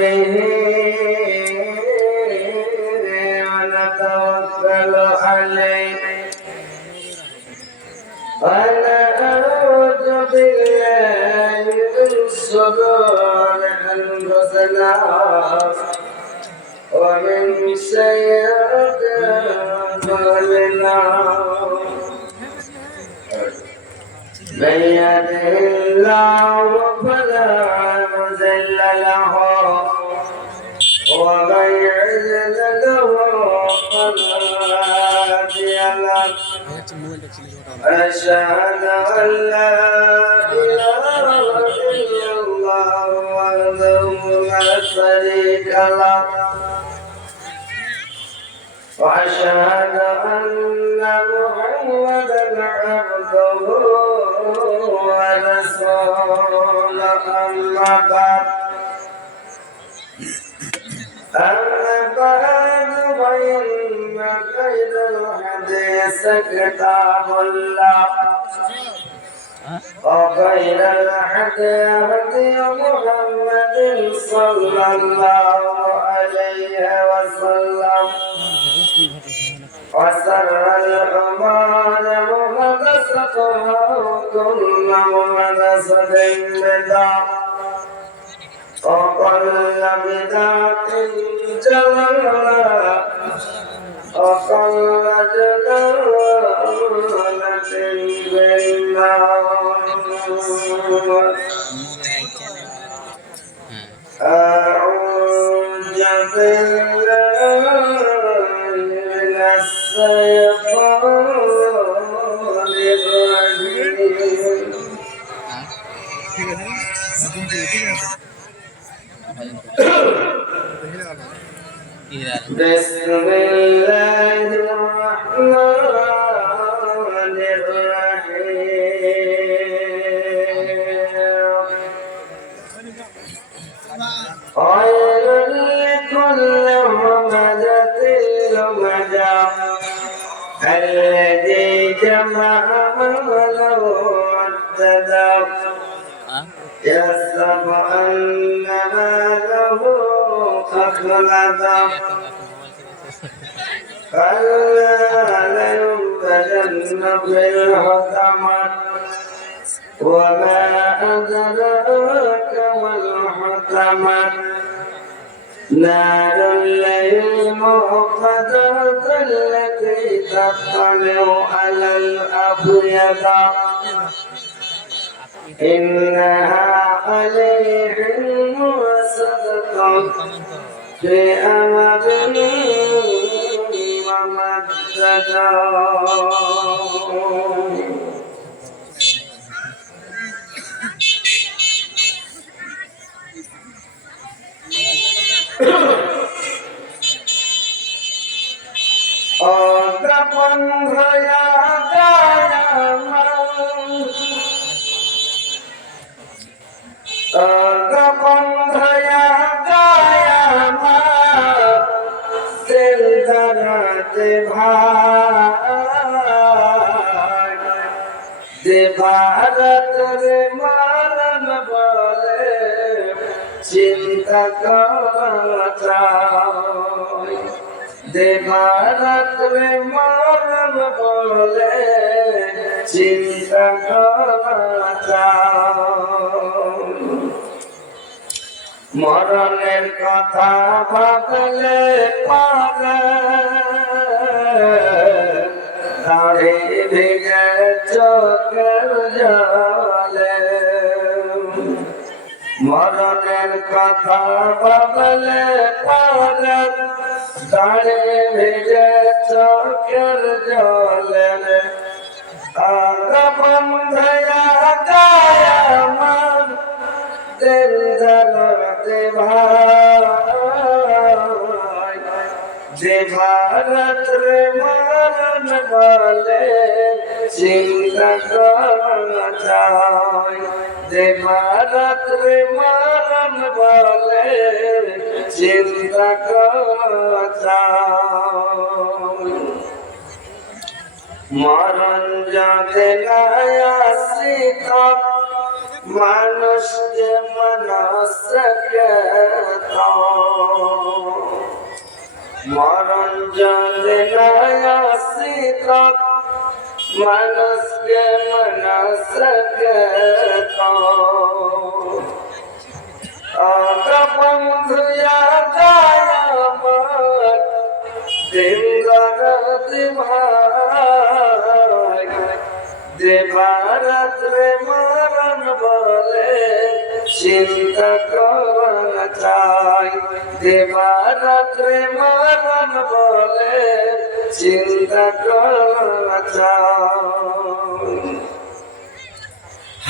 به ونتوكل عليه ونعوذ بالله من شرور أنفسنا ومن سيئات أعمالنا من يهده الله فلا مضل له ومن يضلل فلا هادي له أشهد أن لا إله إلا الله وحده لا شريك له وأشهد أن محمدا عبده ورسوله أما بعد فإن خير الحديث كتاب الله وخير الهدي هدي محمد صلى الله عليه وسلم وشر الأمور محدثاتها وكل محدثة بدعة وكل بدعة ضلالة وكل ضلالة في النار أعوذ بالله من الشيطان الرجيم بسم الله الرحمن الرحيم خير لكل همزة لمزة الذي جمع ماله وعدده يحسب أن ماله أخلده كلا لينبذن في الحطمة وما أدراك ما الحطمة نار الليل الموقدة التي تطلع على الأفئدة إنها عليهم مؤصدة في أمد ممددة Kapan raya kayaman Kapan raya kayaman Tentara Devarat remaran bole Cinta kacai Devarat remaran bole Cinta kacai মরণের কথা ভাবলে পারে দাড়ি ভেঙে চোখের জলে মরণের কথা ভাবলে পারে দাড়ি ভেঙে চোখের জলে বন্ধয়া গায় আমার দিল ধরতে ভাই যে ভারত রে মরণ বলে চিন্তা করাই যে ভারত রে মরণ বলে চিন্তা করাই মরণ যাতে না আসি মানুষ যে মনসকে মরণ যদি নয়াসিত মানুষকে মনসকে বন্ধুয়া গায়ামার দিন রাতি ভাই দেবারাত্রে মরণ বলে চিন্তা করা চাই দেবারাত্রে মরণ বলে চিন্তা করা চাই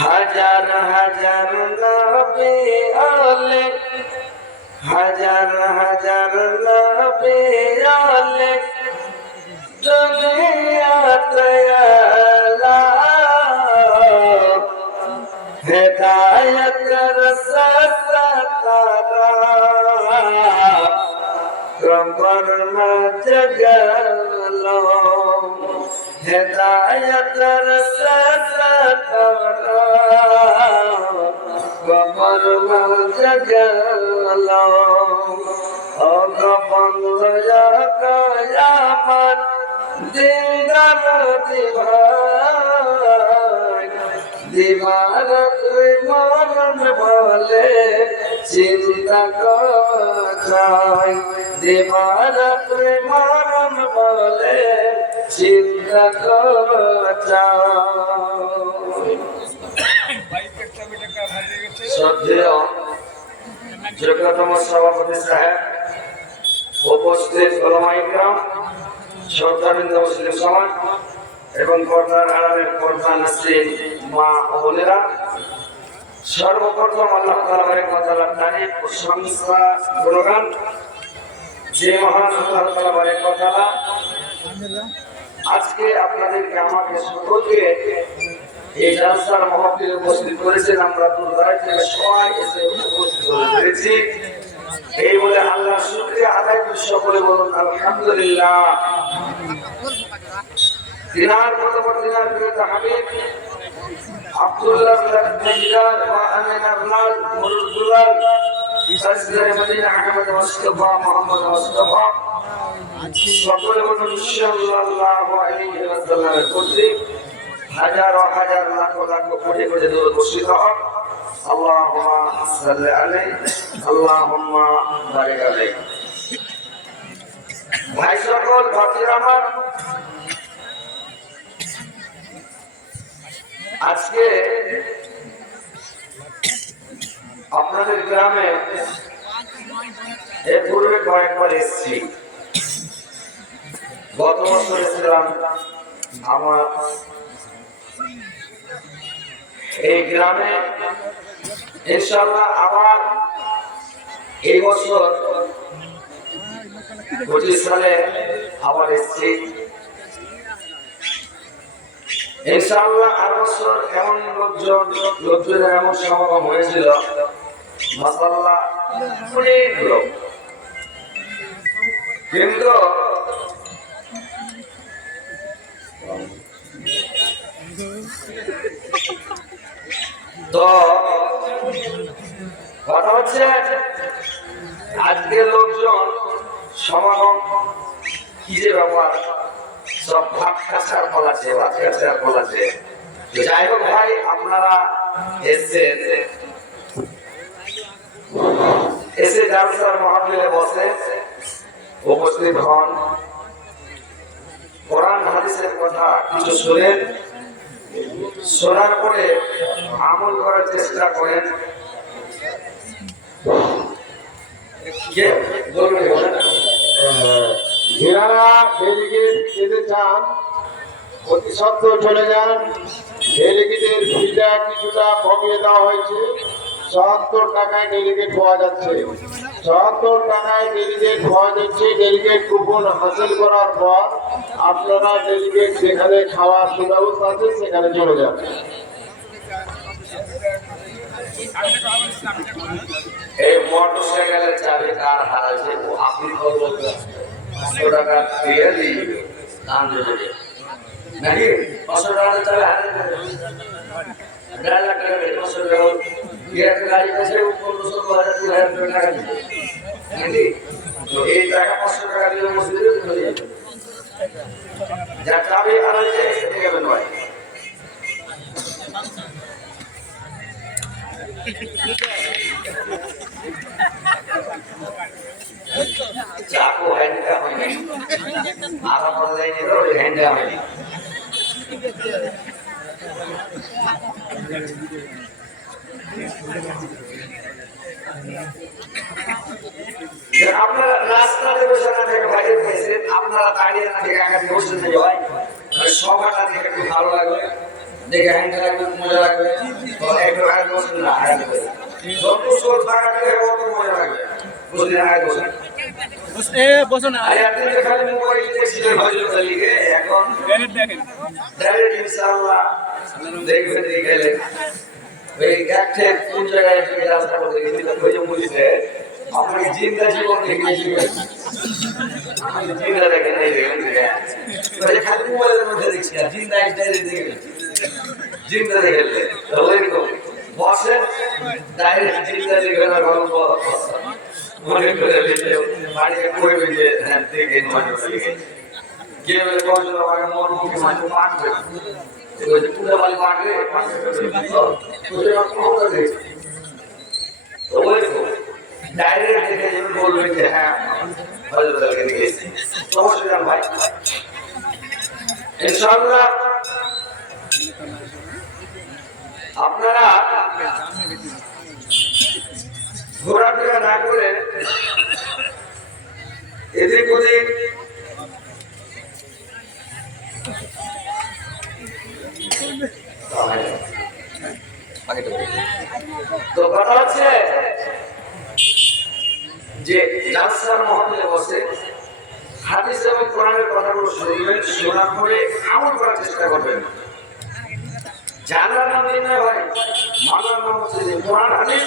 হাজার হাজার নবী আলে হাজার হাজার নবী আলে দুনিয়াতে আলা হেদায়েত রাস্তা তারা কবর মাঝে গেল হেদায়েত রাস্তা তারা কবর মাঝে গেল ও বন্ধ কয়ামত দিনদার দিভাই দিবারাত্রি মরণ বলে চিন্তা করাই দিবারাত্রি মরণ বলে চিন্তা করাই শ্রদ্ধেয় যোগ্যতম সভাপতি সাহেব উপস্থিত ওলামা ইকরাম শ্রদ্ধাবৃন্দ মুসলিম সমাজ এবং পর্দার আড়ালের পর্দা নাসরিন মা ও বোনেরা সর্বপ্রথম আল্লাহ তাআলার তারিফ প্রশংসা গুণগান যে মহান আল্লাহ তাআলা আজকে আপনাদেরকে আমাকে সকলকে এই জালসার মাহফিলে উপস্থিত করেছেন আমরা দূর থেকে সবাই এসে উপস্থিত হয়েছি এই বলে আল্লাহর শুকরিয়া আদায় করে সকলে বলুন আলহামদুলিল্লাহ দিনার দিনার প্রিয় হাবিব আব্দুল্লাহ বিন দিনার ওয়া আমিনার লাল মুরুদুলাল সাজদারে মদিনা আহমদ মুস্তাফা মুহাম্মদ মুস্তাফা সকলে বলুন সাল্লাল্লাহু আলাইহি ওয়াসাল্লামের প্রতি হাজার হাজার লাখ লাখ কোটি কোটি দরুদ বর্ষিত হোক আল্লাহুম্মা সাল্লি আলাইহি আল্লাহুম্মা বারিক আলাইহি ভাই সকল ভাতিরা আমার আজকে আপনাদের গ্রামে এর পূর্বে কয়েকবার এসেছি গত বছর এসেছিলাম আমার এই গ্রামে ইনশাআল্লাহ আবার এই বছর 25 সালে আবার এসেছি ইনশাআল্লাহ আর বছর এমন লোকজনের এমন সমাগম হয়েছিল মাশাআল্লাহ অনেক লোক কিন্তু তো কথা হচ্ছে আজকের লোকজন সমাগম কি যে ব্যাপার সব ভাত খাসার ফল আছে ভাত খাসার ফল আছে যাই হোক ভাই আপনারা এসেছেন এসে জালসার মাহফিলে বসে উপস্থিত হন কোরআন হাদিসের কথা কিছু শুনেন শোনার পরে আমল করার চেষ্টা করেন যারা ডেলিগেট যেতে চান অতি সত্ত্বর চলে যান ডেলিগেটের ফিটা কিছুটা কমিয়ে দেওয়া হয়েছে ৭০ টাকায় ডেলিগেট পাওয়া যাচ্ছে ৭০ টাকায় ডেলিগেট পাওয়া যাচ্ছে ডেলিগেট কুপন হাসিল করার পর আপনারা ডেলিগেট যেখানে খাওয়ার সুব্যবস্থা আছে সেখানে চলে যান এই মোটরসাইকেলের চাবি কার হারাইছে আপনি খবর 500 টাকা দিয়ে দিই দাম দেবে নাকি 500 টাকা চাবি হারাইছে 1.5 লাখ টাকা গাড়ি 500 টাকা কি একটা গাড়ি কাছে 1500 টাকা দিবে নাকি তো এই টাকা 500 টাকা দিলে মসজিদে চলে যাবে যা চাবি আড়াইছে সেটা যাবে নয় চাকু হ্যান্ডটা হয়নি আর আমাদের যাইনি তো হ্যান্ডটা হয়নি আপনারা রাস্তাতে বসে না থেকে বাইরে খাইছেন আপনারা দাঁড়িয়ে না থেকে আগে বসে থেকে হয় সবাটা দেখে একটু ভালো লাগবে দেখে হ্যান্ডটা লাগবে মজা লাগবে তো একটু আগে বসে না আগে যত সোর থাকা থেকে তত মজা লাগবে বসে আগে বসে বসো না আরে আপনি যে খালি মোবাইল দেখছিলেন হযরত আলীকে এখন দেখেন ডাইরেক্ট ইনশাআল্লাহ দেখবেন গেলে ওই একটা কোন জায়গায় যে রাস্তা করে গেছিল ওই যে মুলিশে আপনি জিন্দা জীবন দেখিয়েছিলেন আমি জিন্দা দেখে নাই দেখেন ওই খালি মোবাইলের মধ্যে দেখছি আর জিন্দা ডাইরেক্ট দেখে জিন্দা দেখে তো ওইরকম বসে ডাইরেক্ট জিন্দা দেখে না গল্প মনে করে দিলে বাড়িতে কই যে হ্যাঁ দেখে মনে করে কে বলে বসে আমাকে মন মুখে মাঝে মারবে ওই যে পুরো বাড়ি মারবে ওই রকম করে তো ওইরকম ডাইরেক্ট দেখে যেন বলবেন যে হ্যাঁ হযরত আলীকে দেখেছি সমস্যা নেই ভাই ইনশাআল্লাহ আপনারা ঘোরাফেরা না করে এদিক ওদিক তো কথা হচ্ছে যে জালসার মহফিলে বসে হাদিস এবং কোরআনের কথাগুলো শুনবেন শোনার পরে আমল করার চেষ্টা করবেন জানার নাম দিন না ভাই মানার নাম হচ্ছে যে কোরআন হাদিস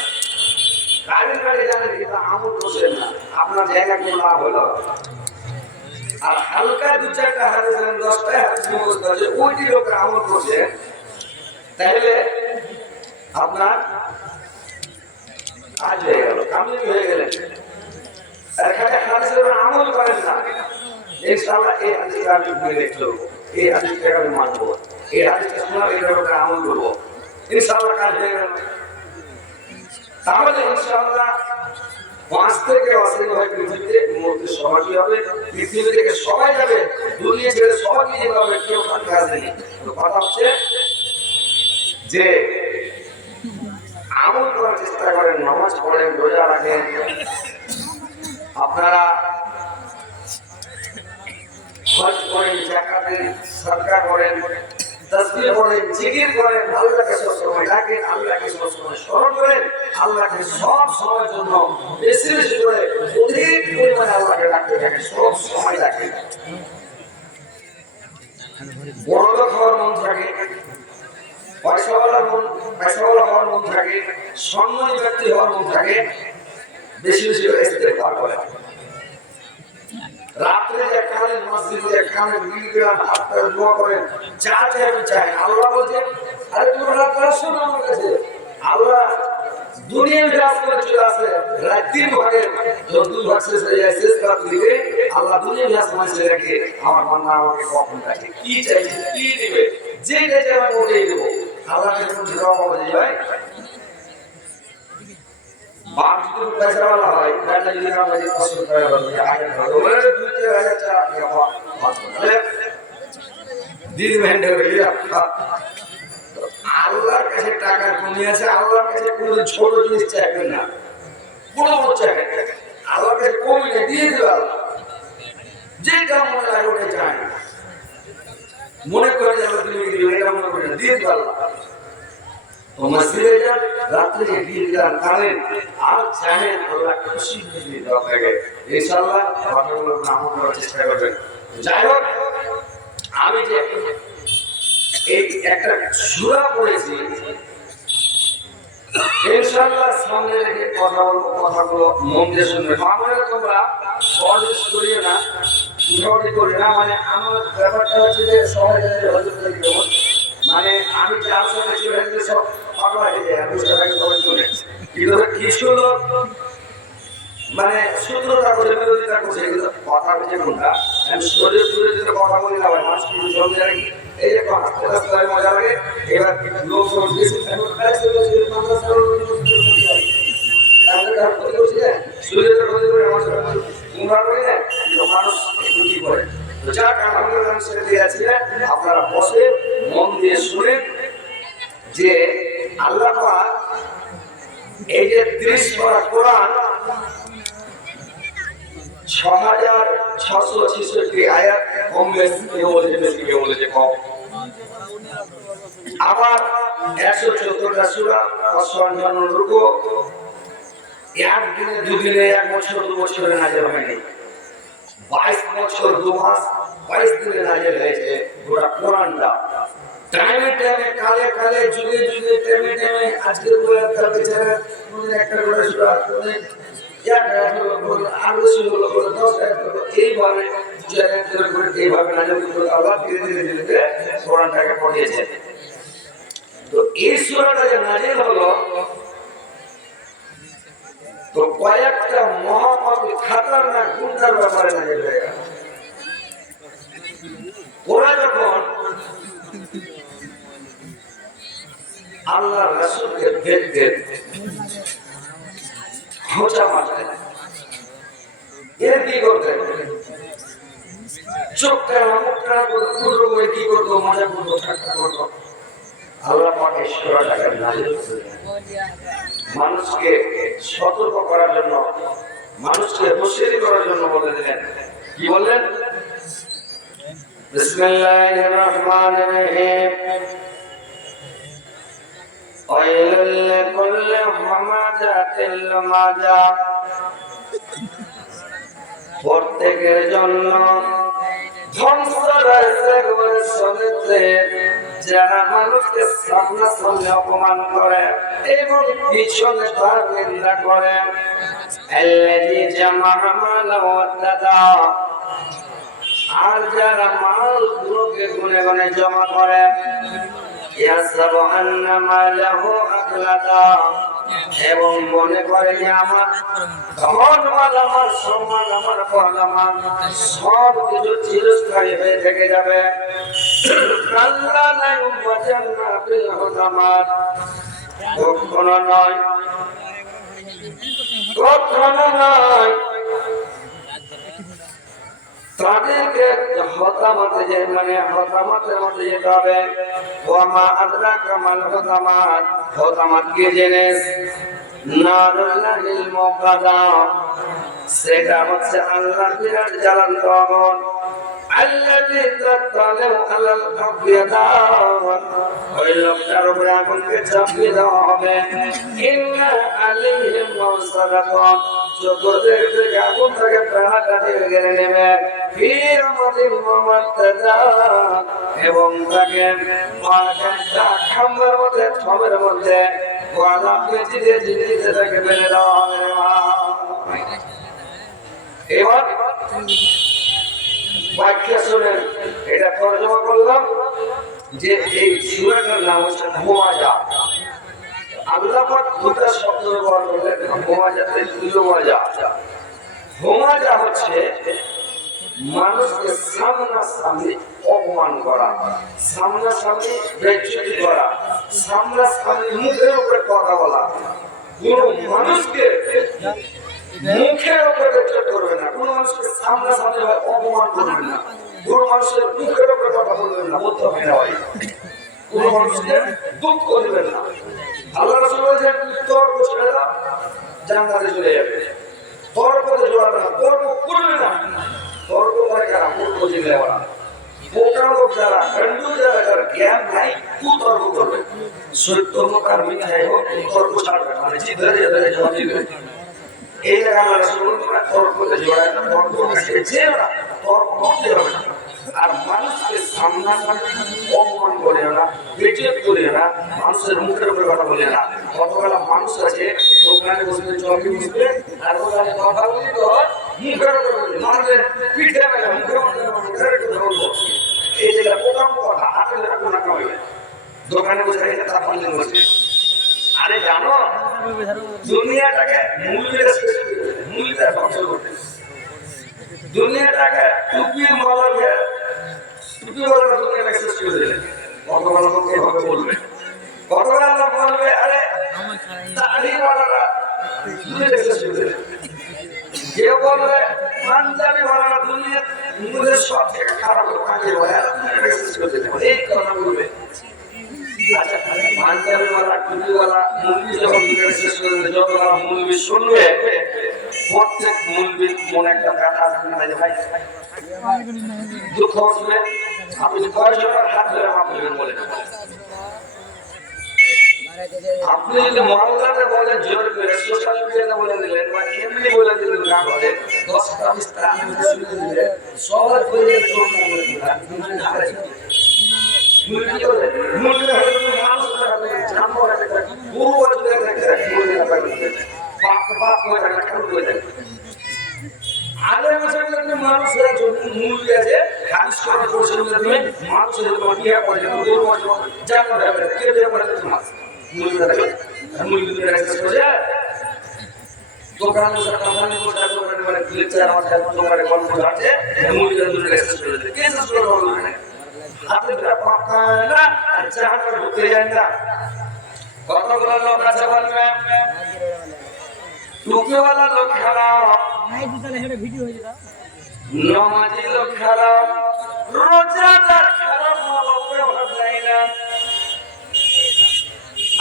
গাড়ি গাড়ি জানেন কিন্তু আমল করছেন না আপনার জায়গা কোনো লাভ হলো আর হালকা 2-4টা হাদিস এবং 10টা হাদিস মুখস্থ আছে ওইটি লোকের আমল করছে তাহলে আপনার কাজ হয়ে গেল কামিল হয়ে গেলেন এখানে হাদিসের আমল করেন না ইনশাআল্লাহ এই হাদিসটা আমি ভুলে দেখলো এই হাদিসটা আমি মানবো এই হাদিসটা শোনা এটার উপরে আমল করবো ইনশাআল্লাহ কাজ হয়ে গেল তাহলে ইনশাআল্লাহ 5 থেকে 80 হয় পৃথিবীতে মূর্তি সমাধি হবে পৃথিবী থেকে সবাই যাবে দুনিয়া ছেড়ে সবাই যেতে হবে কেউ থাকতে আসেনি তো কথা হচ্ছে যে আমল করার চেষ্টা করেন নামাজ পড়েন রোজা রাখেন আপনারা হজ করেন যাকাত দেন সাদকা করেন তাসবিহ করেন জিকির করেন আল্লাহকে সবসময় ডাকেন আল্লাহকে সবসময় স্মরণ করেন আল্লাহকে সব সময়ের জন্য বেশি বেশি করে অধিক পরিমাণে আল্লাহকে ডাকতে থাকেন সব সময় ডাকেন বড়লোক হওয়ার মন থাকে পয়সাওয়ালা হওয়ার মন থাকে সম্মানী ব্যক্তি হওয়ার মন থাকে বেশি বেশি ইস্তেগফার করেন রাত্রে এখানে মসজিদে এখানে মিলগ্রাম আপনারা দোয়া করেন যা চাই আল্লাহ বলছে আরে তোমরা রাত আসো না আমার কাছে আল্লাহ দুনিয়ার কাজ করে চলে আসে রাত 3 ভাগে 2 ভাগ শেষ হয়ে যায় শেষ রাত দিবে আল্লাহ দুনিয়ার কাজ মাঝে রেখে আমার বান্দা আমাকে কখন ডাকে কি চাইছে কি দিবে যে চাইছে আমি ওটাই দেব আল্লাহকে কোন জবাব হবে ভাই বাপ যদি পয়সা वाला হয় তাহলে যদি আমরা এই কষ্ট করে বলি আগে ভালো ওরে 2-4 টাকা দিন ভেন্ডে গেলি আল্লাহর কাছে টাকা কমে আছে আল্লাহর কাছে কোনো ছোট জিনিস চাইবেন না বড় বড় চাইবেন আল্লাহর কাছে কমে দিয়ে দিও আল্লাহ যেটা মনে লাগে ওটা চাই মনে করে যাবে তুমি এটা মনে করে দিয়ে দিও আল্লাহ তো মসজিদে যান রাত্রে গিয়ে যান কারেন আর চাহেন আল্লাহ খুশি খুশি দোয়া থাকে ইনশাআল্লাহ আপনারা আমল করার চেষ্টা করবেন যাই হোক আমি যে এই একটা সূরা পড়েছি ইনশাআল্লাহ সামনে রেখে কথাগুলো মন দিয়ে শুনবেন আমরা তোমরা সহজ করিও না উঠাউটি করি না মানে আমার ব্যাপারটা হচ্ছে যে সবাই হযরত মানে আমি যার সঙ্গে চলে গেলে সব পাগল হয়ে যায়, আমি সবাই চলে কিন্তু কিছু লোক মানে শত্রুতা করে বিরোধিতা করছে, এগুলো কথা হচ্ছে কোনটা আমি শরীর তুলে যদি কথা বলি না ভাই মানুষ কিন্তু জমে যায় কি এই যে হাসতে হাসতে মজা লাগে। এবার লোক মানুষ কি করে যাক আলহামদুলিল্লাহ ছেড়ে দিয়েছি। আপনারা বসে মন দিয়ে শুনে যে আল্লাহ পাক এই যে 30 পারা কোরআন 6666 আয়াত কম বেশি কেউ বলেছে বেশি কেউ বলেছে কম। আবার 114টা সূরা 55 রুকু একদিনে দুদিনে এক বছর দু বছরে নাযিল হয়নি, 22 বছর 2 মাস 22 দিনে নাযিল হয়েছে গোটা কোরআনটা। টাইমে টাইমে কালে কালে যুগে যুগে টাইমে টাইমে আজকের কোরআন কালকে ছাড়া কোন একটা করে সূরা কোন এক আরো ছিল করে 10 এইভাবে এইভাবে নাযিল করে আল্লাহ ধীরে ধীরে ধীরে কোরআনটাকে পড়িয়েছে। তো এই সূরাটা যে নাযিল হলো তো কয়েকটা মহাপাপী খাতারনাক গুনার ব্যাপারে নাযিল হয়ে গেল। ওরা যখন আল্লাহ রাসূলকে দেখতেন খোঁচা মারতেন, এর কি করতেন চোখ কানা মুখ কানা করে কি করতো মজা করতো ঠাট্টা করতো। আল্লাহ পাক এই সূরাটাকে নাযিল করেছেন মানুষকে সতর্ক করার জন্য, মানুষকে হুঁশিয়ারি করার জন্য বলে দিলেন। কি বললেন? বিসমিল্লাহির রহমানির রহিম ওয়াইলুল লিকুল্লি হামাযাতিল লুমাযা। প্রত্যেকের জন্য ধ্বংস রয়েছে ভবিষ্যতে যারা মানুষকে সামনাসামনি অপমান করে এবং পিছনে তার নিন্দা করে। আল্লাযী জামাআ মালাহু ওয়াদ্দাদা, আর যারা মালগুলোকে গুনে গুনে জমা করে। ইয়াহসাবু আন্না মালাহু আকলাদা, এবং মনে করে যে আমার ধন মাল আমার সম্মান আমার পদ আমার সব কিছু চিরস্থায়ী হয়ে থেকে যাবে। আল্লাহ নাই ওয়াজান্না বিল হুদামাত, কখনো নয় কখনো নয় তাদেরকে হতামাতে যে মানে হতামাতের মধ্যে যেতে হবে। ওয়ামা আদরাকা মাল হুদামাত, হতামাত কি জিনিস? নারুল্লাহিল মুকাদা, সেটা হচ্ছে আল্লাহর বিরাট জ্বালান্ত আগুন। আল্লাযী তাতালাউ আলাল আফিয়াদা, ওই লোকটার উপরে আগুনকে চাপিয়ে দেওয়া হবে। ইন্না আলাইহিম মুসাদাকাত, চতুর্দিক থেকে আগুন থেকে প্রাণাঘাতী কেড়ে নেবে। ফিরমাতিল মুমাত্তাদা, এবং তাকে একটা খাম্বার মধ্যে থমের মধ্যে গলা পেঁচিয়ে জিনিসে তাকে ফেলে দেওয়া হবে। এবার ব্যাখ্যা শুনেন, এটা তর্জমা করলাম যে এই সূরাটার নাম হচ্ছে মুমাজা। আল্লাহ পাক দুটো শব্দ ব্যবহার করলেন, মুমাজাতে লুমাজা। মুমাজা হচ্ছে মানুষকে সামনাসামনি অপমান করা, সামনাসামনি বেইজ্জতি করা, সামনাসামনি মুখের উপরে কথা বলা। কোন মানুষকে মুখের উপরে বেইজ্জত করবে না, কোন মানুষকে সামনাসামনি অপমান করবে না, কোন মানুষের মুখের উপরে কথা বলবেন না, বলতে হবে না ভাই। কোন মানুষকে দুঃখ দিবেন না। আল্লাহ রাসূল বলেছেন তর্ক ছেড়ে দাও, জান্নাতে চলে যাবে। তর্কতে জড়াবে না, তর্ক করবে না। তর্ক করে কারা? মূর্খ জিল্লাওয়ালা, বোকা লোক যারা, গন্ডু যারা, যার জ্ঞান নাই, তর্ক করবে। সত্য হোক আর মিথ্যাই হোক, তর্ক ছাড়বে না, মানে জিত ধরে ধরে জবাব দিবে। এই জায়গায় আল্লাহ রাসূল বলেছেন তর্কতে জড়ায় না, তর্ক যেও না, তর্ক করতে হবে না। আর মানুষকে সামনাসামনি অপমান করিও না, বেইজ্জত করিও না, মানুষের মুখের উপরে কথা বলে না। কতগুলো মানুষ আছে দোকানে বসে চলকে বসবে আর ওখানে কথা বলি তো মুখের উপরে বলি, মানুষের পিঠে মেলে মুখের উপরে বলবো। এই জায়গায় প্রথম কথা হাতে রাখবো না, কামাইবে দোকানে বসে গেছে তার পাল্লে বসে আরে জানো দুনিয়াটাকে মূল্যের ধ্বংস করতে দুনিয়াটাকে টুপি মালাকে টুপি মালা দুনিয়াটাকে শেষ করে দিলেন কত বড় লোক এভাবে বলবে কত বড় লোক বলবে আরে দাড়ি মালারা দুনিয়াটাকে শেষ করে দিলেন কেউ বলবে পাঞ্জাবি মালারা দুনিয়া মুখের সব থেকে খারাপ কাজে বলে আর দুনিয়াটাকে শেষ করে দিলেন এই কথা বলবে আচ্ছা পাঞ্জাবি মালা টুপি মালা মুখি যখন দুনিয়াটাকে শেষ করে দিলে যতটা মুলবি শুনবে প্রত্যেক মুলবির মনে একটা ব্যথা আসবে না যে ভাই দুঃখ আসবে আপনি কয়েকজনের হাত ধরে আপনি বলে আপনি যদি মহল্লাতে বলেন জোর করে সোশ্যাল মিডিয়াতে বলে দিলেন বা এমনি বলে দিলেন না বলে 10টা 20টা শুনে দিলে সবাই বলে জোর করে দিলেন মুলবি করে মুলবি হলে মানুষ হবে জানবো না পুরো বছরে দেখে মুলবি না পাবে বাপ হয়ে থাকে কারণ হয়ে থাকে আলে মাসালে মানুষের জন্য মুলবি আছে হাদিস করে পড়ছে তুমি মানুষের জন্য বিয়ে করে পুরো বছর জানো হবে কে বিয়ে করে তোমার মুলবি থাকে মুলবি রেজিস্টার করে দোকানে বসে কোম্পানি বসে করে লেকচার আমাদের দোকানে গল্প আছে মুলবি রেজিস্টার করে দেয় কে রেজিস্টার করে না হাতে পাকা না জাহানে ঢুকে যায় না কতগুলো লোক আছে বলবে টুপিওয়ালা লোক খারাপ নমাজি লোক খারাপ রোজাদার খারাপ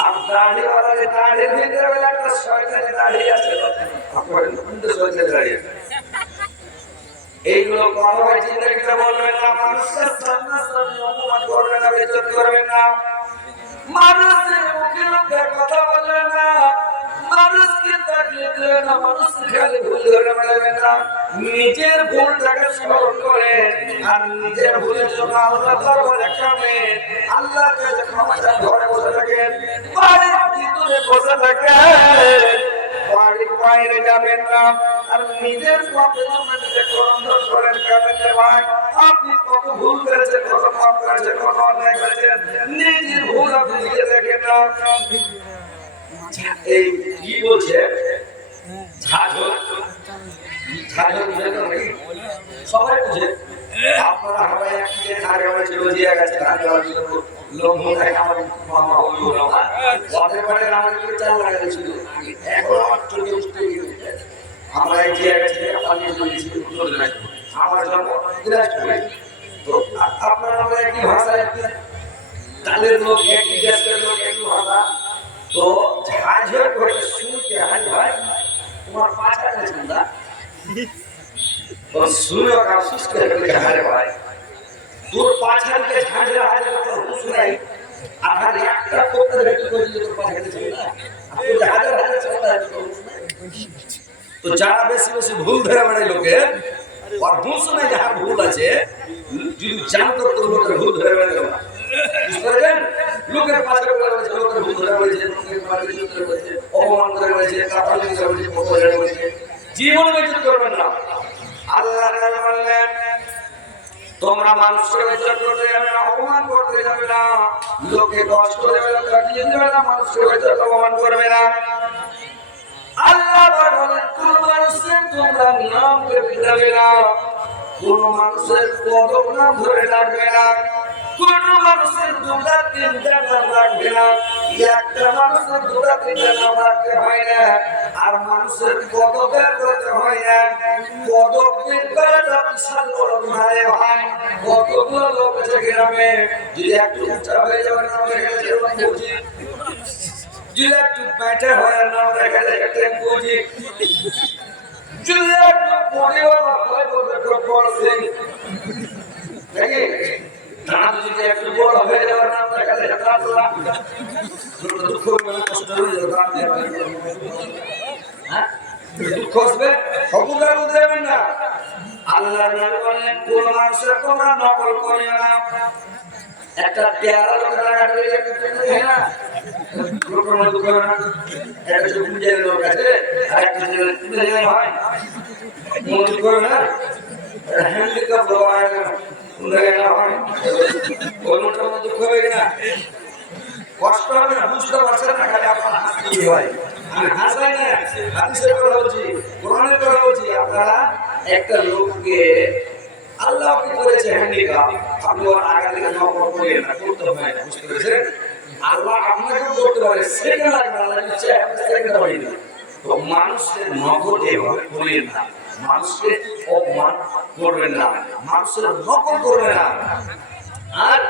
আর দাড়িওয়ালা যে দাড়ি দিতে বেলা একটা শয়তানি দাড়ি আছে এইগুলো কখনো জিন্দগিতে বলবেন না মানুষের সামনে অপমান করবে না বেজ্জত করবে না মানুষের মুখে মুখে কথা বলবে না মানুষকে তাকলিফ দেবে না মানুষকে খালি ভুল ধরে বেড়াবে না নিজের ভুলটাকে স্মরণ করে আর নিজের ভুলের জন্য আল্লাহ দরবারে কামে আল্লাহর কাছে ক্ষমা চান ঘরে বসে থাকেন বাড়ির ভিতরে বসে থাকেন বাড়ির বাইরে যাবেন না আর নিজের পথে নিজে করন্দন করেন কামেন ভাই আপনি কত ভুল করেছেন কত পাপ করেছেন কত অন্যায় করেছেন নিজের ভুল আপনি নিজে দেখেন না এই কি বলছে ঝাঝর সবাই বুঝে আপনারা আমরা একদিন আগে আমরা ছিল জিয়া গেছে লোক মনে আমার মামা হলো না ওদের পরে আমার কি চাল লাগাই ছিল এখন আমার চোখে উঠতে গিয়ে আমরা এক জিয়া গেছে পানি দিয়েছি আমার জন্ম দিনাজপুরে তো আপনারা আমরা একই ভাষা একই তালের লোক একই দেশের লোক একই ভাষা তো ঝাঝর করে শুনতে হাই ভাই তোমার পাঁচটা আছে না তো শুনে কার সুস্থ হয়ে হারে ভাই তোর পাছালকে ঝাঝর হাজার তো হুঁশ নাই আর একটা করতে রেখে করে দিলে তোর পাছালকে ছিল না আপনি হাজার হাজার চলতে আছে তো যারা বেশি বেশি ভুল ধরে বেড়ায় লোকের আর হুঁশ নাই যার ভুল আছে যদি জানতো তো লোকের ভুল ধরে বেড়ায় না লোকের পাশে লোকের ভুল ধরে বেড়েছে অপমান করে বেড়েছে কাপালি করে বেড়েছে জীবনে বেঁচে করবেন না আল্লাহ বললেন তোমরা মানুষকে বেঁচে করতে যাবে না অপমান করতে যাবে না লোকে কষ্ট দেবে না কাটিয়ে দেবে না মানুষকে বেঁচে অপমান করবে না আল্লাহ বলেন কোন মানুষের তোমরা নাম করে যাবে না কোন মানুষের কদম নাম ধরে ডাকবে না কোন মানুষের দুটা তিনটা নাম রাখবে না একটা মানুষের দুটা তিনটা নাম রাখতে হয় না আর মানুষের পদক বের করতে হয় না পদক বের করাটা বিশাল বড় ভারে ভাই কতগুলো লোক আছে গ্রামে যদি একটু উঁচা হয়ে যাবে নাম রেখে যেরকম বুঝি যদি একটু ব্যাটে হয় নাম রেখে টেম্পু বুঝি যদি একটু পরিবার হয় বলবে গব্বর সিং দেখি নাম যদি একটু বড় হয়ে যাবে নাম রেখে দুঃখ কষ্ট হয়ে যাবে দুঃখ আসবে সকলের দেবেন না আল্লাহ বলেন কোন মানুষের তোমরা নকল করিও না একটা পেয়ারা লোকের কাটলে না লোকের মতো করে না একটা যে পূজার লোক আছে আর একটা যে পূজা হয় মতো করে না হ্যান্ডিক্যাপ হয় না হয় ওর মোটা মতো দুঃখ হবে না কষ্ট হবে না, বুঝতে পারছেন না, খালি আপনার হাসি হয়। আমি হাসাই না, হাদিসের কথা বলছি, কোরআনের কথা বলছি। আপনারা একটা লোককে আল্লাহ কি করেছে হ্যান্ডিক্যাপ, আপনি ওর আগা থেকে নকল করেন না, করতে হয় না, বুঝতে পেরেছেন? আল্লাহ আপনাকেও করতে পারে, সেকেন্ড লাগবে, আল্লাহ দিচ্ছে সেকেন্ড পারি না। তো মানুষের নকল এভাবে করেন না, মানুষকে অপমান করবেন না, মানুষের নকল করবে না, আর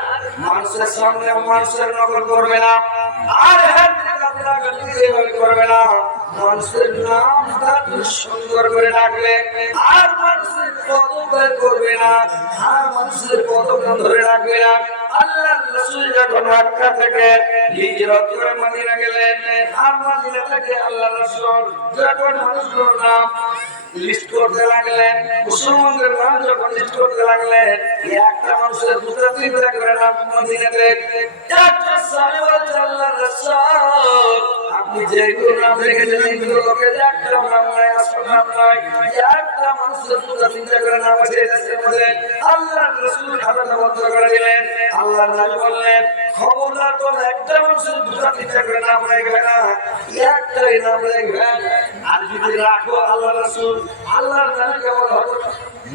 মানুষের সামনে মানুষের নকল করবে না, আর এইভাবে করবে না। মানুষের নামটা সুন্দর করে ডাকবে, আর মানুষের পদক করবে না, আর মানুষের পদক ধরে রাখবে না। আল্লাহ রাসূল যখন মক্কা থেকে হিজরত করে মদিনা গেলেন, আর মদিনা থেকে আল্লাহ রাসূল যখন মানুষগুলোর নাম লিস্ট করতে লাগলেন, মুসলমানদের নাম যখন লিস্ট করতে লাগলেন, একটা মানুষের দুটো তিনটা করে নাম মদিনাতে, একটা সাহাবা আল্লাহ রাসূল আপনি যেগুলো নাম রেখেছেন এইগুলো লোকের একটা নাম নয়, আসল নাম নয়, একটা মানুষের দুটো তিনটা করে নাম আছে এর মধ্যে। আল্লাহ রাসূল খাতাটা বন্ধ করে দিলেন। আল্লাহ নবী বললেন, খবরদার তোমরা একটা মানুষের দুটো তিনটা করে নাম রাখবে না, একটাই নাম রাখবেন। আর যদি রাখো আল্লাহ রাসূল আল্লাহর নামে কেমন হবে?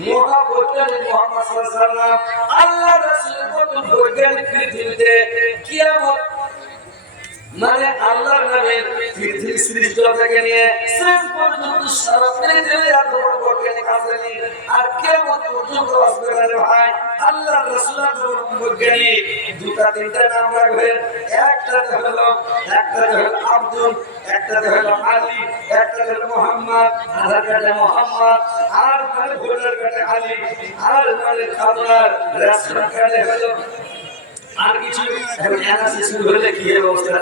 মহাবৈজ্ঞানিক মুহাম্মদ সাল্লাল্লাহু আলাইহি ওয়াসাল্লাম আল্লাহ রাসূলের মতো বৈজ্ঞানিক পৃথিবীতে কিয়ামত মানে আল্লাহর নামে পৃথিবী সৃষ্টি থেকে নিয়ে শেষ পর্যন্ত সারা পৃথিবী এত বড় বৈজ্ঞানিক আসেনি, আর কিয়ামত পর্যন্ত আসবে না রে ভাই। আল্লাহ রাসূলের বৈজ্ঞানিক দুটা তিনটা নাম রাখবেন, একটা হলো আব্দুল, একটা হলো আলী, একটা হলো মোহাম্মদ, আধার কার্ডে মোহাম্মদ, আর মানে ভোটার কার্ডে আলী, আর মানে খাবার রেশন কার্ডে হলো আর কিছু। এখন অ্যানালিসিস হলে কি অবস্থা?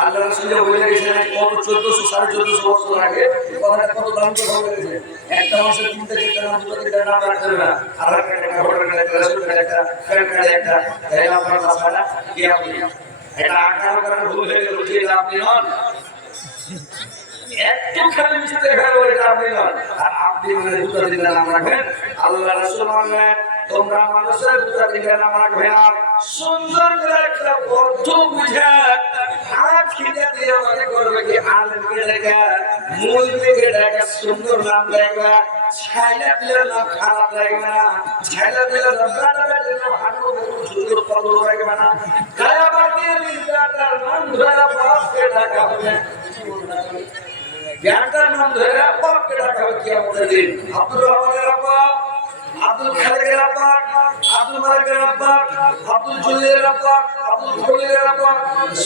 আল্লাহ রাসূল বলে গেছেন কত 1400 1450 বছর আগে, কথাটা কত দাম তো হয়ে গেছে। একটা মাসে তিনটা চারটা নাম দুটো তিনটা নাম রাখতে হবে না, আধার কার্ড একটা, ভোটার কার্ড একটা, রেশন কার্ড একটা, প্যান কার্ড একটা, এই আপনার কাছে কি আপনি এটা আকার করার ভুল হয়ে গেল যে আপনি নন, একটু খালি মিশতে গেল এটা আপনি নন, আর আপনি মানে দুটো তিনটা নাম রাখবেন। আল্লাহ রাসূল বলেন তোমরা মানুষের দুটো তিনটা নাম রাখবে না, সুন্দর করে একটা অর্থ বুঝে আখিরে দিয়ে মনে করবে কি আলেমকে দেখে মূল থেকে দেখে সুন্দর নাম লাগবে, ছাইলা দিলে না খারাপ লাগবে না, ছাইলা দিলে না বাড়াবে না, ভালো সুন্দর কদর লাগবে না, গায়া বাটিয়ে নিজের নাম ধরে বাপকে ডাকা হবে, জ্ঞানটার নাম ধরে বাপকে ডাকা হবে কিয়ামতের দিন। আব্দুর রহমানের আব্বা, আব্দুল খালেকের আব্বা, আব্দুল মালিকের আব্বা, আব্দুল জলিলের আব্বা, আব্দুল খলিলের আব্বা,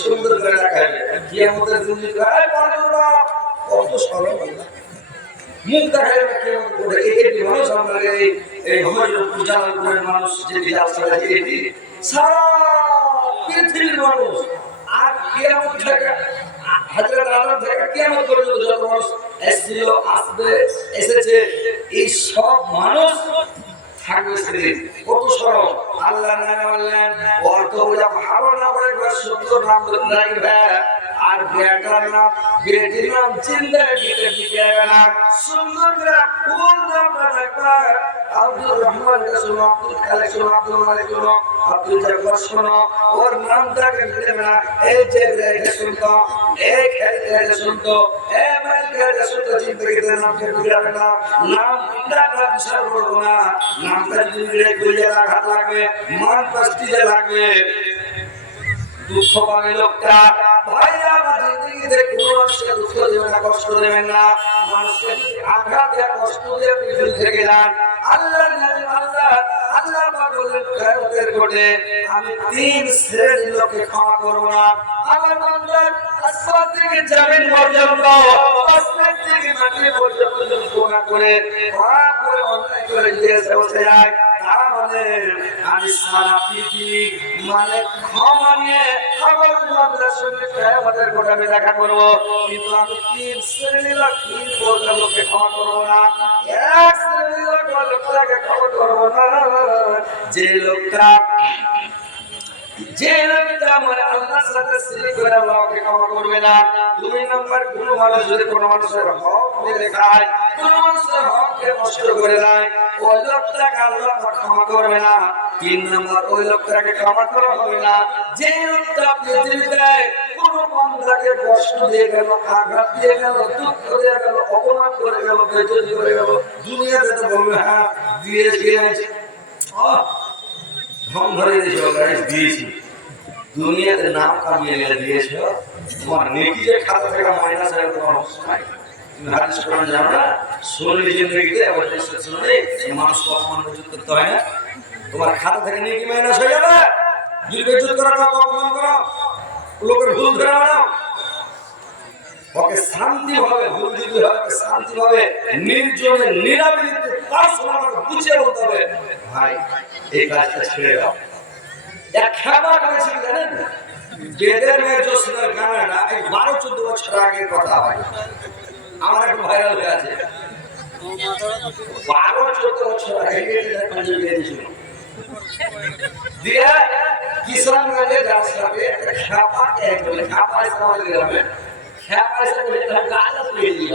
সুন্দর করে ডাকা হবে কিয়ামতের দিন। এই পারে ওরা কত সরল মুখ দেখা যাবে কিয়ামত করে। এই মানুষ আমরা এই হযরতপুর জালালপুরের মানুষ যে বিলাসটা এটি সারা পৃথিবীর মানুষ, আর কিয়ামত থেকে হযরত আদম থেকে কিয়ামত পর্যন্ত যত মানুষ এসেছিল আসবে এসেছে, এই সব মানুষ থাকবে সেদিন। কত সরল আল্লাহ নামে বললেন, অর্থ বোঝা ভালো না বলে সুন্দর নাম রাখবে, আর বেটার নাম বেটির নাম চিন্তা দিতে দিবে না, সুন্দর করে ফুল নাম রাখবে। আব্দুর রহমান শোনো, আব্দুল খালেক শোনো, আব্দুল মালিক শোনো, আব্দুল জব্বার শোনো, ওর নামটাকে দিতে না। এই যে রেখে শুনতো, এই খেলতে শুনতো, এই মাইলকে শুনতো, চিন্তা দিতে নামকে বুঝাবে না, নামটা বিশাল করবো না, নামটা যদি গুলিয়ে রাখার লাগবে, মান কষ্টিতে লাগবে, দুঃখ পাবে লোকটা। ভাই আমার জিন্দগিতে কোনো মানুষকে দুঃখ দেবেন না, কষ্ট দেবেন না, মানুষকে আঘাত দিয়ে কষ্ট দিয়ে পৃথিবী থেকে যান। আল্লাহ আল্লাহ বললেন কিয়ামতের কোটে আমি তিন শ্রেণীর লোককে ক্ষমা করব না। আমার বান্দা আসমান থেকে জমিন পর্যন্ত, আসমান থেকে মাটি পর্যন্ত গুনাহ করে পাপ করে অন্যায় করে দিয়েছে বসে যায়, তারা বলে আমি সারা পৃথিবী মানে ক্ষমা নিয়ে আমার বান্দার সঙ্গে কিয়ামতের কোটে আমি দেখা করব, কিন্তু আমি তিন শ্রেণীর লোক, তিন প্রকার লোককে ক্ষমা করব না। এক শ্রেণীর লোককে ক্ষমা করব না, যে লোকটা মানে আল্লাহর সাথে শিরক করে আল্লাহকে ক্ষমা করবে না। দুই নম্বর, কোন মানুষ যদি কোন মানুষের হক মেরে খায়, কোন মানুষের হক হককে নষ্ট করে দেয় ওই লোকটাকে আল্লাহ ক্ষমা করবে না। 3 নম্বর ওই লোকটাকে ক্ষমা করা হবে না যে লোকটা পৃথিবীতে কোনো বান্দাকে কষ্ট দিয়ে গেল, আঘাত দিয়ে গেল, দুঃখ দিয়ে গেল, অপমান করে গেল, বেইজ্জতি করে গেল। দুনিয়াতে তো বলবে হ্যাঁ দিয়েছি ধন ধরে দিয়েছি, দুনিয়াতে নাম কামিয়ে নিয়ে দিয়েছো, তোমার নেকি যে খাতা থেকে মাইনাস হয়ে তোমার অবস্থায় হাদিস কোরআন জানো না, সোনালী জিন্দগিতে আবার শুনে মানুষ অপমান করতে হয় না, তোমার খাতা থেকে নেকি মাইনাস হয়ে যাবে। যদি বেইজ্জত করা না, অপমান করো, লোকের ভুল ধরে নাও, ওকে শান্তি ভাবে ভুল দিতে হবে, শান্তি ভাবে নির্জনে নিরাবিলিতে পার্সোনাল বুঝিয়ে বলতে হবে ভাই এই কাজটা ছেড়ে দাও। এক খেলা করেছি জানেন, বেদের মেয়ে জোসনার গানাটা এই 12-14 বছর আগের কথা হয়, আমার এখন ভাইরাল হয়ে আছে। 12-14 বছর আগে দিয়া কিশোরগঞ্জে রাস্তাতে একটা খাপা একদম খাপা সমাজ গ্রামে খাপা এসে বলে গাছ দিয়ে দিল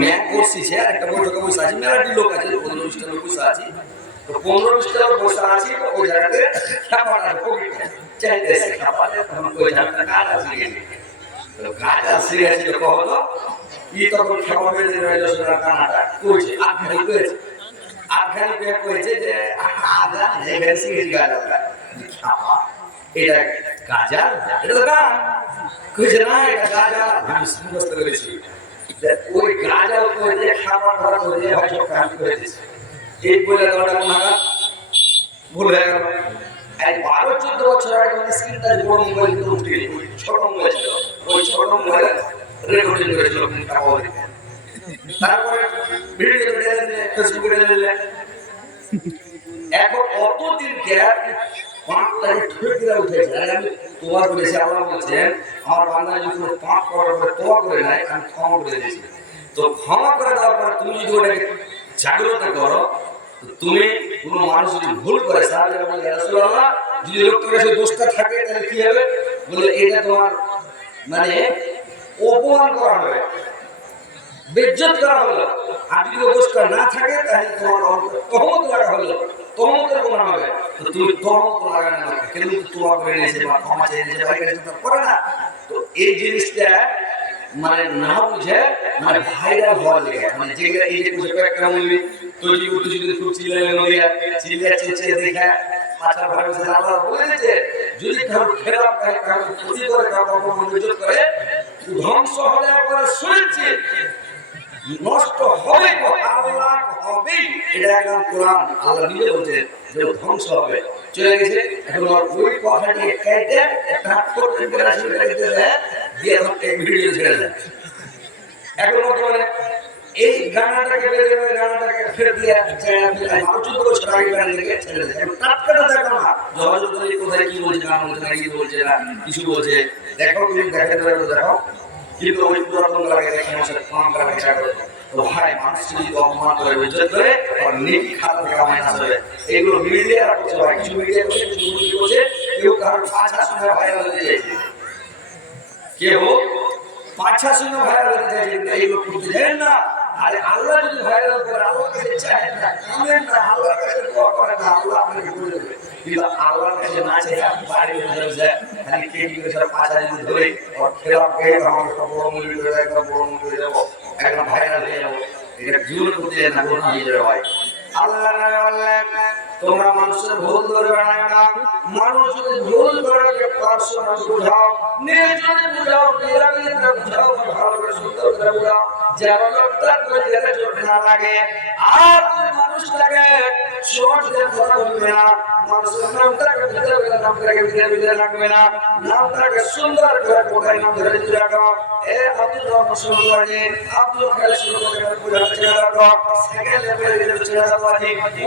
मैं कोशिश है একটা বড় কবি সাজি মেলাটি লোক আছে 15-20 লোক বসে আছে, তো 15-20 লোক বসে আছে, তো ওই জায়গাতে খাপাটা পকেট চাইতে সে খাপাতে তখন ওই জায়গাটা গাছ আছে, তো গাছ আছে আছে তো কহলো ই তখন খাপা বেঁধে রইল সোনার কানাটা কইছে আখানি কইছে, আখানি কইছে যে আদা হেভেন্সি গাছ খাপা এটা গাজা, এটা তো গাছ কইছে না এটা গাজা, আমি বুঝতে পেরেছি ওই গাজা কইছে খাবার ধরা করে হয়তো কাজ করে দিয়েছে, এই বলে ওটা মনে ভুল হয়ে গেল। এই 12-14 বছর আগে স্ক্রিনটা বড় মোবাইল দিয়ে উঠে গেল, ছোট মোবাইল ছিল, ওই ছোট মোবাইল রেকর্ডিং করেছিল টাকা দিয়ে, তারপরে ভিডিও করে ফেসবুকে দিলে, এখন অতদিন গ্যাপ 5 তারিখ ঠুকে উঠেছে। আর আমি তোয়া করেছি, আল্লাহ বলছেন আমার বান্দা যদি কোনো পাপ করার পরে তোয়া করে নাই আমি ক্ষমা করে দিয়েছি, তো ক্ষমা করে দেওয়ার পরে তুমি যদি ওটাকে জাগ্রত করো, তুমি কোনো মানুষ যদি ভুল করে সাহায্য বলে রাসূলুল্লাহ যদি লোকটার কাছে দোষটা থাকে তাহলে কি হবে, বলে এটা তোমার মানে অপমান করা হবে, বেইজ্জত করা হলো, আর যদি দোষটা না থাকে তাহলে তোমার তহমত লাগা হলো, তহমতের প্রমাণ হবে, তো তুমি তহমত লাগানো না কেন তোয়া করে নিয়েছে বা ক্ষমা চেয়ে নিয়েছে বা এটা করে না, তো এই জিনিসটা মানে না বুঝে মানে ভাইরাল হওয়ার লেগে মানে যেগুলো এই যে বুঝে কয়েকটা মূল্য তৈরি করতে যদি খুব চিল্লাচ্ছে দেখা পাঁচটা ভাই বসে আল্লাহ বলেছে যদি কারো খেলাপ কারো ক্ষতি করে কারো অপমান করে ধ্বংস হলে একবার শুনেছি নষ্ট হবে আল্লাহ হবে, এটা একদম কোরআন আল্লাহ নিজে বলছেন যে ধ্বংস হবে চলে গেছে। এখন ওই কথাটি কেটে একটা ছোট ইন্টারেস্ট দিয়ে এখন এই ভিডিও ছেড়ে দেয়। এখন বর্তমানে এই গানাটাকে বেরিয়ে গানাটাকে ফেরত দিয়ে 14 বছর আগে গান থেকে ছেড়ে দেয়, টাটকাটা দেখো না যোগাযোগ করে কোথায় কি বলছে গান বলছে না কি বলছে না কিছু বলছে দেখো, তুমি দেখে দেখো, কিন্তু ওই পুরাতন লাগে দেখে মানুষের ক্ষমা করা চেষ্টা করে, তো ভাই মানুষ যদি অপমান করে বেইজ্জত করে আর নেকি খাতা থেকে মাইনাস হবে, এগুলো মিডিয়া করছে ভাই, কিছু মিডিয়া করছে কিছু মুভি করছে, কেউ কারোর পাঁচা শুনে ভাইরাল হতে চাইছে, কেউ পাঁচা শুনে ভাইরাল হতে চাইছে, এইগুলো করতে চায় না। আরে আল্লাহ যদি ভাইরাল করে আল্লাহর কাছে চায় না, কামেন না, আল্লাহর কাছে দোয়া করে না, আল্লাহ আপনাকে করে দেবে, কিন্তু আল্লাহর কাছে না চায় আপনি বাড়ি বসে যায় খালি কে কি করে পাঁচা যদি ধরে আর খেলা পেয়ে আমাকে বড় মুভি করে একদম বড় মুভি হয়ে যাবো, একদম ভাইরাল হয়ে যাবো, এটা জীবন করতে না কোনো নিজের হয়। আল্লাহ বললেন তোমরা মানুষের ভুল ধরবে না, মানুষ যদি ভুল করে পার্সোনাল বুঝাও, নিজের বুঝাও, নিরামিতে বুঝাও, ভালো করে সুন্দর করে বুঝাও, যেন লোকটা করে যেতে চোখ না লাগে, আর মানুষটাকে সহজে কথা বলবে না, মানুষের নামটাকে ভিতরে রাখবে না, নামটাকে সুন্দর করে কোথায় নাম ধরে দিতে রাখো, এ আব্দুল রহমান সুন্দরী আব্দুল খালি সুন্দর করে বুঝা ছেড়ে রাখো, সেকেন্ড লেভেলে ভিতরে ছেড়ে রাখো,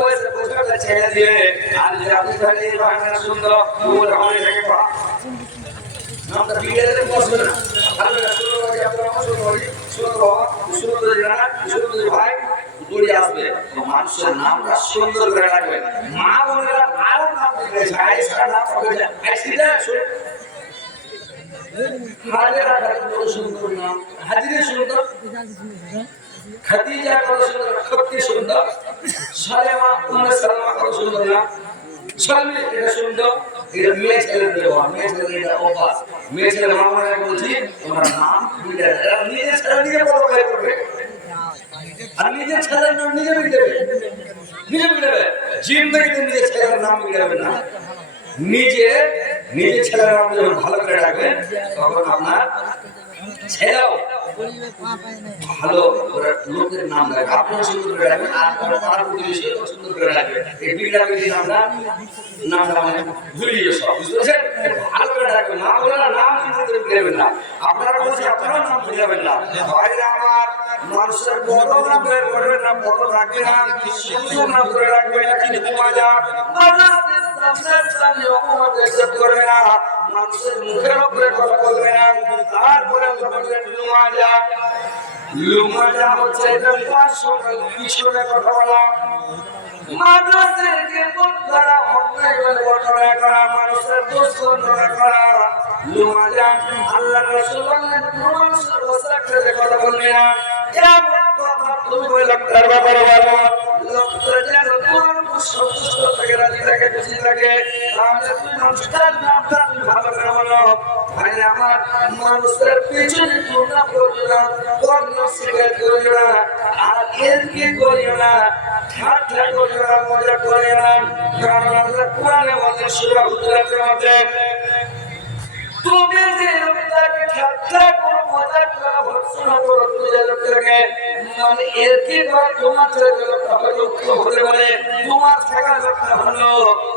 ওইসে বুঝাতে ছেড়ে দিয়ে আর যে আব্দুল খালি রহমান সুন্দর ভুল আমাদের থেকে নামটা বিগড়ে বসবে না, আর সুন্দর করে আব্দুল রহমান সুন্দর ভাই দৌড়ে আসবে, মানুষের নামটা সুন্দর করে রাখবে, মা বোনেরা আরো নাম দিতে চায় সারা নাম হবে আইসিটা হাজিরা সুন্দর নাম, হাজিরা সুন্দর খাদিজা কত সুন্দর, কত সুন্দর, সালেমা উম্মে সালমা কত সুন্দর না, সালমি এটা সুন্দর, এটা মেয়ে ছেলে দেওয়া, মেয়ে ছেলে এটা অভ্যাস, মেয়ে ছেলে মামারা বলছি তোমার নাম বিলে, নিজের ছেলে নিজে বড় ভাই করবে, আর নিজের ছেলের নাম নিজে বিলেবে, নিজে বিলেবে, জিন্দগিতে নিজের ছেলের নাম বিলেবে না, নিজের ছেলের নাম যখন ভালো করে রাখবেন তখন আপনার ছেলেও ভালো করে লোকের নাম রাখবে, আপনিও সুন্দর করে রাখবেন, আর তার প্রতিবেশীও সুন্দর করে রাখবে। এই বিড়াবিড়ি নামটা মানে ভুলে গিয়ে সব, বুঝতে পেরেছেন? ভালো করে রাখবেন, না বলে না নাম কিন্তু ভুলবেন না, আপনারা বলছি আপনারাও নাম ভুলবেন না। ভাইরা আমার, মানুষের বড় নাম বের করবেন না, বড় রাখবেন না, সুন্দর নাম করে রাখবেন না, কিন্তু মজা করবে না, মানুষের মুখের উপরে কথা বলবে না, তারপরে লুমাজা হচ্ছে পিছনে কথা বলা, মানুষদেরকে করা, অন্যায় ঘটনা করা, মানুষের দোষ বর্ণনা করা, লুমাজা। আল্লাহ রাসূল বললেন মানুষের সাথে কথা বলবে না, এমন কথা তুমি ওই লোকটার ব্যাপারে বলো, লোকটা যেন তোমার সন্তুষ্ট থাকে, রাজি থাকে, খুশি থাকে, তাহলে তুমি মানুষটার নামটা তুমি ভালো করে বলো। ভাই আমার, মানুষের পিছনে তোমরা করবে না, কর্ণ স্বীকার করবে না, আর এর কি করিও না, ঠাট্টা করিও না, মজা করিও না, কারণ আল্লাহ কোরআনে বলেন সূরা হুজুরাতের মধ্যে, তুমি যে লোকটাকে ঠাট্টা করো, মজা করো, ভর্ৎসনা করো, তুমি যে লোকটাকে, মানে এর কি করে তোমার ছেলে লোকটা হলো হতে পারে, তোমার থাকা লোকটা হলো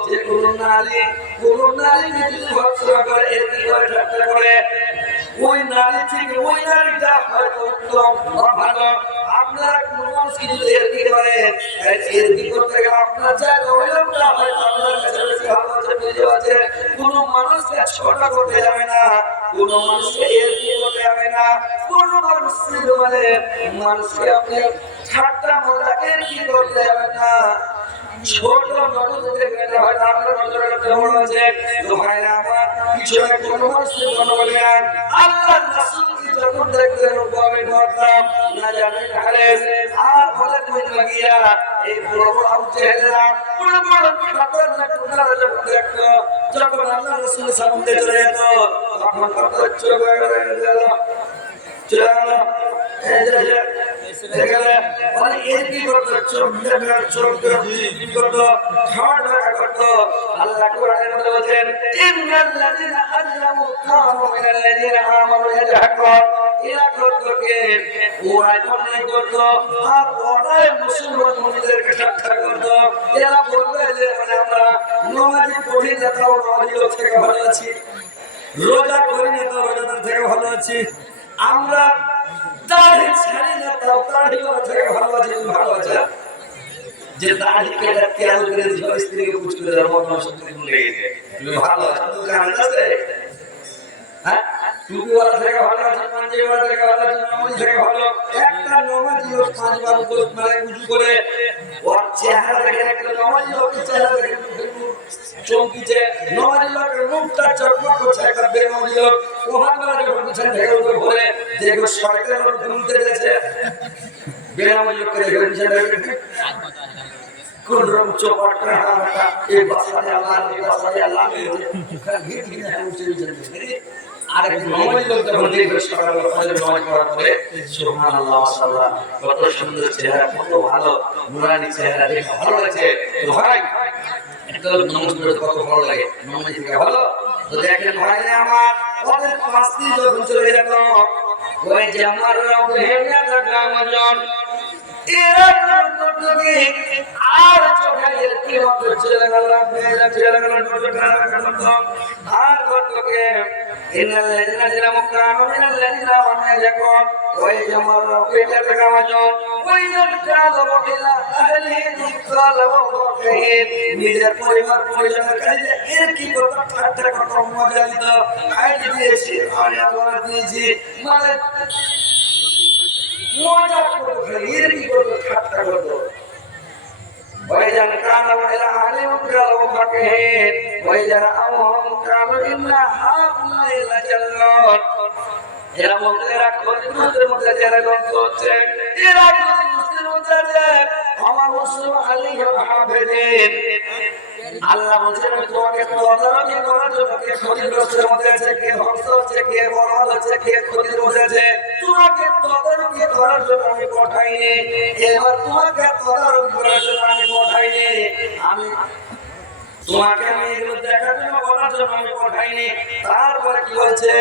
যে কোনো নারীকে যদি ভর্ৎসনা করে, এর কি করে ঠাট্টা করে, ওই নারী থেকে ওই নারীটা হয়তো উত্তম বা ভালো, আপনারা কোনো মানুষকে যদি এর কি করেন, এর কি করতে গেলে আপনার জায়গা ওই লোকটা হয়তো আপনার কাছে বেশি ভালো আছে, বুঝে আছে, কোনো মানুষকে ছোট করতে যাবে না, কোনো মানুষকে এর কি করতে যাবে না, কোনো মানুষকে মানে মানুষকে আপনি ঠাট্টা মজা এর কি করতে যাবে না, ছোট মানুষ দেখবেন হয়তো আপনার নজরে কেমন আছে, তো ভাইরা আমার, পিছনে কোনো মানুষকে কোনো বলবেন, আল্লাহ রাসূলকে যখন দেখলেন ওভাবে ধরতাম না জানেন খালেস, আর বলে তুমি লাগিয়া এই বড় বড় আউজেলা বড় বড় খাবার না কুড়া যখন দেখতো, যখন আল্লাহ রাসূলের সামনে চলে যেত, তখন কত চোখ হয়ে গেল, চলে গেল, দেখলে মানে এর কি করতো, চোখ কি করতো, খাওয়া দাওয়া করতো। আল্লাহ কোরআনের মধ্যে বলেন, ইন্নাল্লাযীনা আজলামু কানু মিনাল্লাযীনা আমানু ইয়াজহাকুন, এরা করতো কি ওরা অন্যায় করতো, আর ওরাই মুসলমান মুমিনদেরকে ঠাট্টা করতো, এরা বলবে যে মানে আমরা নামাজ পড়ি না তাও নামাজের থেকে ভালো আছি, রোজা করি না তাও রোজাদার থেকে ভালো আছি, আমরা দাড়ি ছাড়ি না তাও দাড়ি করা থেকে ভালো আছে, ভালো আছে, যে দাড়ি কেটে তেল করে দিল স্ত্রীকে বুঝ করে দেওয়ার মতো সত্যি ভুলে গেছে, তুমি ভালো আছো, তুমি কারণ আছে, হ্যাঁ টুপিওয়ালা থেকে ভালো আছে, পাঞ্জাবিওয়ালা থেকে ভালো আছে, নামাজি থেকে ভালো, একটা নামাজি লোক 5 বার মানে উঁচু করে ওর চেহারা দেখে, একটা নামাজি লোকের চেহারা দেখে চমকিছে, নামাজি লোকের মুখটা চকমক করছে, একটা বেনামাজি লোক ওহানওয়ালা যখন পিছন থেকে উঠে ঘুরে যেগুলো শয়তানের লোক ঘুরতে দিয়েছে, বেনামাজি লোককে দেখে পিছন থেকে কোন রকম চোপাটা এই বাসায় আল্লাহ, এই বাসায় আল্লাহ, আর নামাজি লোক যখন দেখবে সকালে নামাজ পড়ার পরে সুবহানাল্লাহ মাশাআল্লাহ, কত সুন্দর চেহারা, কত ভালো নুরানি চেহারা, দেখে ভালো লাগছে। তো ভাই একটা লোক নামাজ পড়ে কত ভালো লাগে, নামাজ থেকে ভালো, তো দেখেন ভাই আমার, ওদের পাশ দিয়ে যখন চলে যেত, ওই যে আমার রব হেমিয়া থাকলাম আমার এরা করতো কি, আর চোখে কি মতো ছেলে গেল, ছেলে গেল, আর করতো কি, ইন্নাল্লাযীনা জালামু কানু মিনাল্লাযীনা আমানু ইয়াজহাকুন, ওই যে আমার রব এটা থেকে মাজন, ওই লোকটা বলিলা আহলিহি যালামু ফাকিহিন, নিজের পরিবার পরিজনের কাছে এর কি করতো, ঠাট্টা করতো, মজা দিত, আই দিয়েছি আমি আল্লাহ দিয়েছি, মানে মজা করতো, এর কি করতো, ঠাট্টা করতো। وإذا كانوا إلى أهلهم قالوا فقهين وإذا رأوهم قالوا إن هؤلاء لجنون, এরা বলতে এরা খলিফাদের মধ্যে যারা গল্প হচ্ছে এরা যদি মুসলিম হতে যায় আমার মুসলিম আলী হাফেজের আল্লাহ বলছেন তোমাকে তদারকি করার জন্য কে ক্ষতিগ্রস্তের মধ্যে আছে, কে ধ্বংস হচ্ছে, কে বরবাদ হচ্ছে, কে ক্ষতির মধ্যে আছে, তোমাকে তদারকি করার জন্য আমি পাঠাইনি। এবার তোমাকে তদারকি করার জন্য আমি পাঠাইনি, আমি তোমাকে আমি এগুলো দেখার জন্য বলার জন্য আমি পাঠাইনি। তারপরে কি বলছে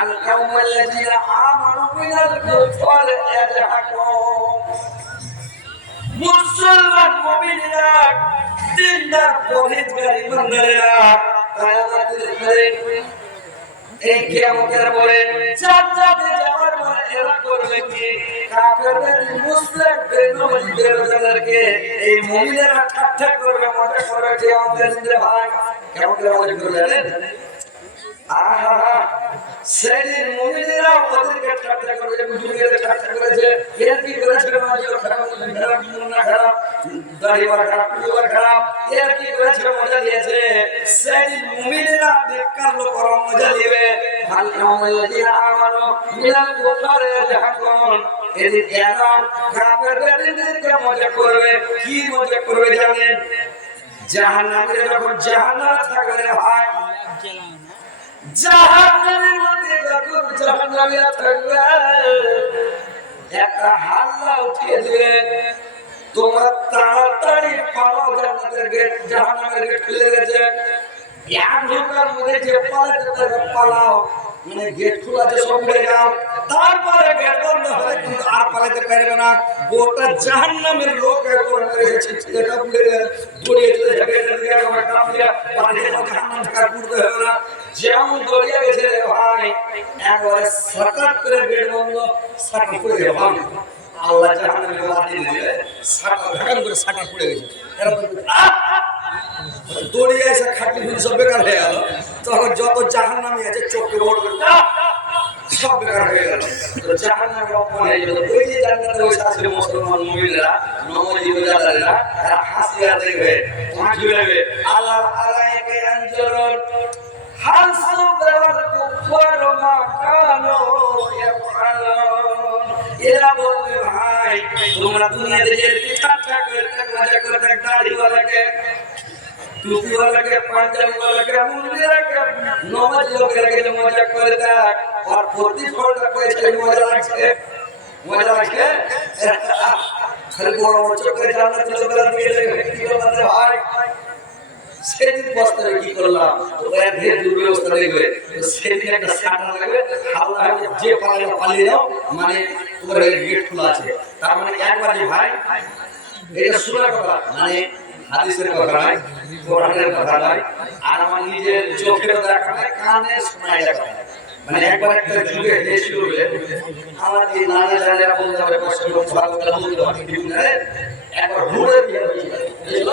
আল কাউমাল্লাযিনা আমানু মিনাল কুফার ইয়াজহাকুন, মুসলমান মুমিনরা দিনদার পরহেজগার ইমানদারেরা কিয়ামতের পরে এই কিয়ামতের পরে জান্নাতে যাওয়ার পরে এরা করবে কি কাফেরদের মুসলিমদের নবীদেরকে এই মুমিনেরা ঠাট্টা করবে, মজা করবে কিয়ামতের দিনে। ভাই কেমন করে মজা করবে জানেন? আহা সেদিন মুমিনেরা ওদেরকে ঠাট্টা করবে, মুমিনদের ঠাট্টা করেছে, এর কি করেছে মাঝে খারাপ না খারাপ দাড়িওয়ালা খারাপ পুরোটা খারাপ, এর কি করেছে মজা দিয়েছে। সেদিন মুমিনেরা বেকার লোক মজা দিবে। আল কাউমাল্লাযিনা আমানু মিনাল কুফারি ইয়াজহাকুন, এদিন এরা কাফেরদেরকে মজা করবে। কি মজা করবে জানেন? জাহান্নামে যখন জাহান্নাম থাকবে হয়, জাহান্নামের মধ্যে যখন জাহান্নামীরা থাকবে একটা হাল্লা উঠিয়ে দিবে, তোমরা তাড়াতাড়ি পালাও, জান্নাতের গেট জাহান্নামের গেট খুলে গেছে, এক ঢোকার মধ্যে যে পালাতে পারবে পালাও, মানে গেট খোলা আছে সব উড়ে যাও। তারপরে গেট বন্ধ হলে কিন্তু আর পালাতে পারবে না। গোটা জাহান্নামের লোক একবার এসেছে, ছেলেটা উড়ে দৌড়িয়ে চলে যাবে, আমার কাম দিয়া পালিয়ে জাহান্নাম থেকে উঠতে হবে না। যেমন দৌড়িয়ে গেছে রে ভাই, একবারে সাটাট করে গেট বন্ধ, সাটাট করে ভাঙ আল্লাহ জাহান্নামে বাতিল দিবে, সাটাট ঢাকান করে সাটাট পড়ে গেছে। দৌড়িয়ে এসে খাটনি খুঁজি সব বেকার হয়ে গেল। তখন যত জাহান্নামী আছে চোখকে বড় করে সব বেকার হয়ে গেল। তো জাহান্নামে অপমান হয়ে গেল। ওই যে জান্নাতে বসে আছে মুসলমান মুমিনরা, নমাজি রোজাদারেরা, এরা হাসি আর দেখবে, পাঁচ নেবে, আল্লাহ আলাইকে আনজুরুন হাল সুবাল কুফার মা কানু ইয়াফআলুন। এরা বলবে ভাই তোমরা দুনিয়াতে যে ঠাট্টা করতে মজা করতে দাড়িওয়ালাকে টুপিওয়ালাকে পাঞ্জাবিওয়ালাকে মুন্দিরাকে নমাজ লোকেরাকে মজা করে দেখ, আর প্রতিফলটা পেয়েছে মজা লাগছে, মজা লাগছে। খালি বড় বড় চোখে জান্নাত লোকেরা দিয়ে দেবে কি বলতে ভাই সেদিন পস্তাবে কি করলাম, ওরা ধীরে দুর্ব্যবস্থা দেখবে। সেদিন একটা সাটা লাগবে, হাল্লা হবে, যে পালাবে পালিয়ে যাও, মানে তোমার গেট খোলা আছে। তার মানে একবার যে ভাই এটা শোনার কথা, মানে হাদিসের কথা নয়, কোরআনের কথা নয়, আর আমার নিজের চোখে দেখা নয়, কানে শোনা যায়। মানে একবার একটা যুগে হেসে উঠবে, আমার এই নানা জানেরা বলতে হবে কষ্ট করে ভালো করে বলতে হবে বিভিন্ন একবার ঘুরে দিয়ে বুঝল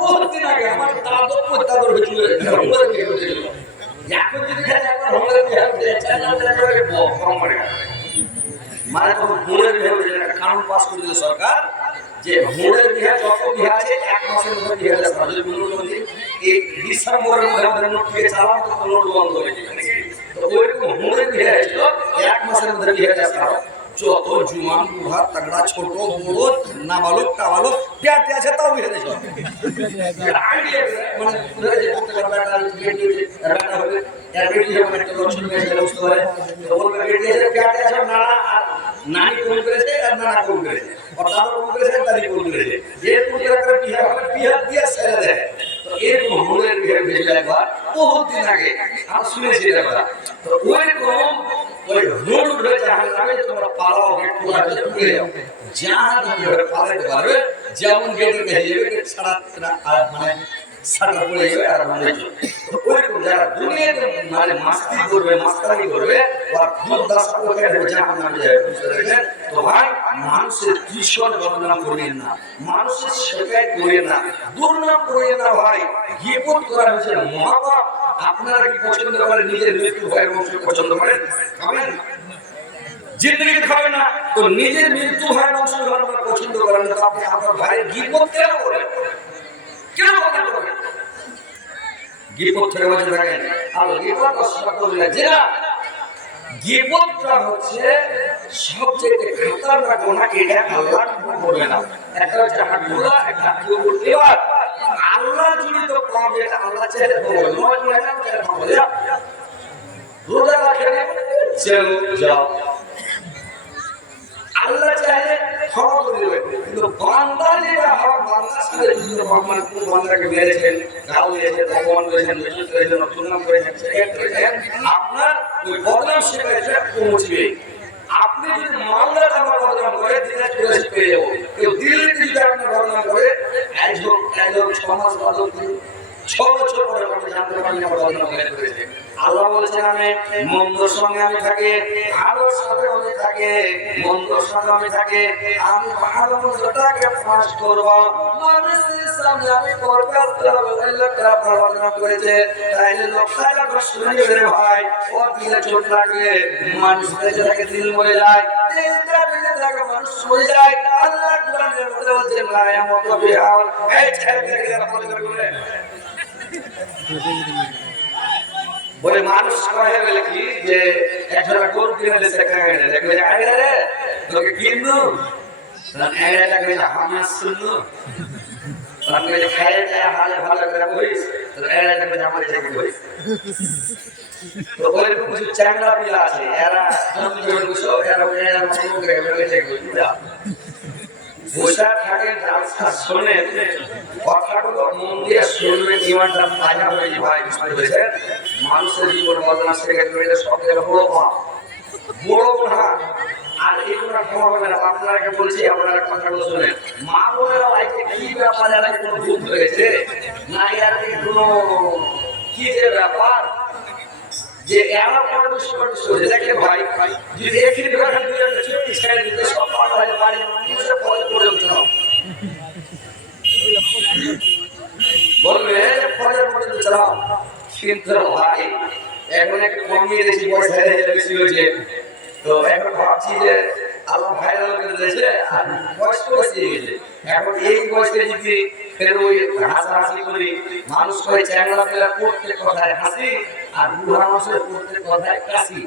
বহুত দিন আগে আমার দাদু দাদুর হয়েছিল ঘুরে দিয়ে হয়েছিল। এখন যদি একবার ঘুরে দিয়ে কম করে মানে তখন ঘুরের বিয়ে হয়েছে, কানুন পাস করে দিল সরকার যে ঘুরের বিয়ে যত বিয়ে আছে 1 মাসের মধ্যে বিয়ে হয়ে যাবে। যদি মূল্যবন্ধী এই ডিসেম্বরের মধ্যে আমাদের নোট দিয়ে চালান তো নোট বন্ধ হয়ে যাবে। তো ওইরকম ঘুরের বিয়ে হয়েছিল 1 মাসের মধ্যে বিয়ে হয়ে যাবে। যত জুয়ান বুড়া তাগড়া ছোট বড় নাবালক টাবালক পেটে আছে তাও বিয়ে হয়ে যাবে। মানে পুরো যে বেটা হবে এর বেটি হবে একটা লক্ষণ মেয়ে বুঝতে পারে, তো বলবে বেটি আছে পেটে আছে না আর নানি কোন করেছে আর নানা কোন করেছে, আর দাদা কোন করেছে দাদি কোন করেছে, যে কোন করে বিয়ে হবে বিয়ে দিয়ে ছেড়ে দেয়। তো এরকম মনের বিয়ে ভেজে একবার বহুত দিন আগে আমি শুনেছি একবার। তো ওইরকম ওই রোড উঠে জাহান্নামে তোমরা পালাও, গেট খোলা আছে ঢুকে যাও, জাহান্নামে পালাতে পারবে। যেমন গেটের কাছে যাবে গেট ছাড়া মানে সাটা পড়ে যাবে আর মানে ওইরকম যারা দুনিয়াতে মানে মাস্তি করবে মাস্তানি করবে আর দুর্দশা করে জাহান্নামে যাবে। বুঝতে পেরেছেন? তো ভাই মানুষের ভীষণ বদনাম করবেন না, মানুষের শেখায় করেন না, দুর্নাম করেন না ভাই। গীবত করা হচ্ছে মহাপাপ। আপনারা কি পছন্দ করেন নিজের মৃত্যু ভাইয়ের বংশ পছন্দ করেন? খাবেন জিন্দগি খাবেন না, তো নিজের মৃত্যু ভাইয়ের বংশ পছন্দ করেন না, আপনি আপনার ভাইয়ের গীবত কেন করেন? কেন করেন? গীবত থেকে বাঁচে থাকেন। আর গীবত অস্বীকার করলে যেটা গীবতটা হচ্ছে সবচেয়ে খতরনাক গুনাহ, এটা আল্লাহ করবে না। একটা হচ্ছে হাত তোলা, একটা হাত তুলতে। এবার আল্লাহ যদি তো পাবে, এটা আল্লাহ চাইলে করবে, নয় না চাইলে পাবে না। রোজা রাখে চলো যাও, আল্লাহ চাইলে ক্ষমা করে দেবে। কিন্তু বান্দা যেটা হয়, বান্দার সাথে যুদ্ধ, ভগবান কোন বান্দাকে মেরেছেন, গাল দিয়েছেন, অপমান করেছেন, বেইজ্জত করেছেন, অপমান করেছেন, সেটা করেছেন, আপনার ওই বদনাম সেটা পৌঁছবে। আপনি যদি মালদার আমার বদনাম করে দিনে চলে পেয়ে যাবো, কেউ দিল্লিতে যদি আপনার বদনাম করে এক হোক 6 মাস বদনাম করুন, 6 বছর পরে আপনি জানতে পারবেন আমার বদনাম করেছে। আল্লাহ বলছেন আমি মন্দর সঙ্গে আমি থাকি, ভালোর সাথে আমি থাকি, মন্দর সঙ্গে আমি থাকি, আমি ভালো মন্দটাকে ফাঁস করবো, মানুষের সামনে আমি করবে। আপনার বদনাম করেছে, তাইলে লোকটাইলা শুনে রে ভাই, ও দিলে চোট লাগবে, মানুষ বেঁচে থাকে, দিল মরে যায়, দিলটা বেঁচে থাকে, মানুষ মরে যায়। আল্লাহ কোরআনের মধ্যে বলছেন লা ইয়ামুতু বিহাল, এই ছেলেকে আপনাদের বলে বলে মানুষ হয়ে গেলে কি যে একটা গরু কিনে দিয়েছে, দেখবে আগে রে তোকে কিনবো, আগে লাগবে আমি শুনলো, আমি খাই হালে ভালো করে হইস, এরা লাগবে আমার জায়গা হইস। তো ওইরকম কিছু চ্যাংড়া পিলা আছে, এরা বসো, এরা বসা থাকে, শোনে কথাগুলো মন দিয়ে শুনবে, ইমানটা তাজা হয়ে যায়। ভাই বুঝতে পেরেছেন, মানুষের জীবন বদনাম সেখানে সব জায়গায় বড় গুনাহ। আর এই গুনাহ ক্ষমা হবে না। আপনাকে বলছি, আপনারা কথাগুলো শুনেন। মা বোনেরা আজকে কি ব্যাপার, এরা কোনো ভুল হয়েছে না, এর কোনো কি যে ব্যাপার যে এরা মানুষ দেখে ভাই, যদি একই ব্যাপার ছেড়ে দিতে সব বাড়ির মানুষের পরে পড়ে উঠতে হবে, বলবে পরে পর্যন্ত চালাও। কিন্তু ভাই এখন একটু কমিয়ে দিয়েছি, পয়সা বেশি হয়েছে, তো এখন ভাবছি যে আল্লাহ ভাইরাল করে দিয়েছে, আর বয়স বসে গেছে। এখন এই বয়সে যদি ফের ওই হাসাহাসি করি, মানুষ কয় চ্যাংড়া পেলা প্রত্যেক কথায় হাসি, আর বুড়া মানুষের প্রত্যেক কথায় কাশি।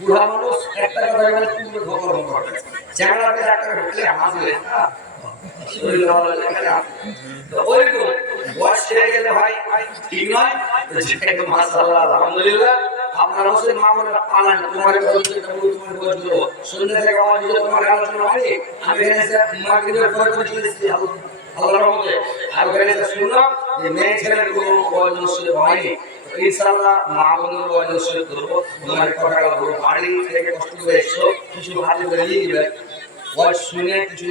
বুড়া মানুষ একটা কথা বলে তুলে ধোকর করে, চ্যাংড়া পেলা একটা ঢুকলে হাসবে, শরীর ভালো লাগে। তো ওইরকম বয়স হয়ে গেলে ভাই ঠিক নয়। মাশাআল্লাহ, আলহামদুলিল্লাহ, আপনার হোসেন মামুনরা পালান, তোমার বলছো সন্ধ্যা থেকে আমার দিকে তোমার আলোচনা হয়, আমি এসে মাগরিবের পর করে চলেছি আল্লাহর রহমতে। আর এসে শুনলাম যে মেয়ে ছেলের কোনো প্রয়োজন ছিল হয়নি, ইনশাআল্লাহ মা বোনের প্রয়োজন ছিল করবো। তোমার কথাটা বলবো, বাড়ি থেকে কষ্ট করে এসছো, কিছু ভালো করে নিয়ে নিবে, বয়স শুনে কিছু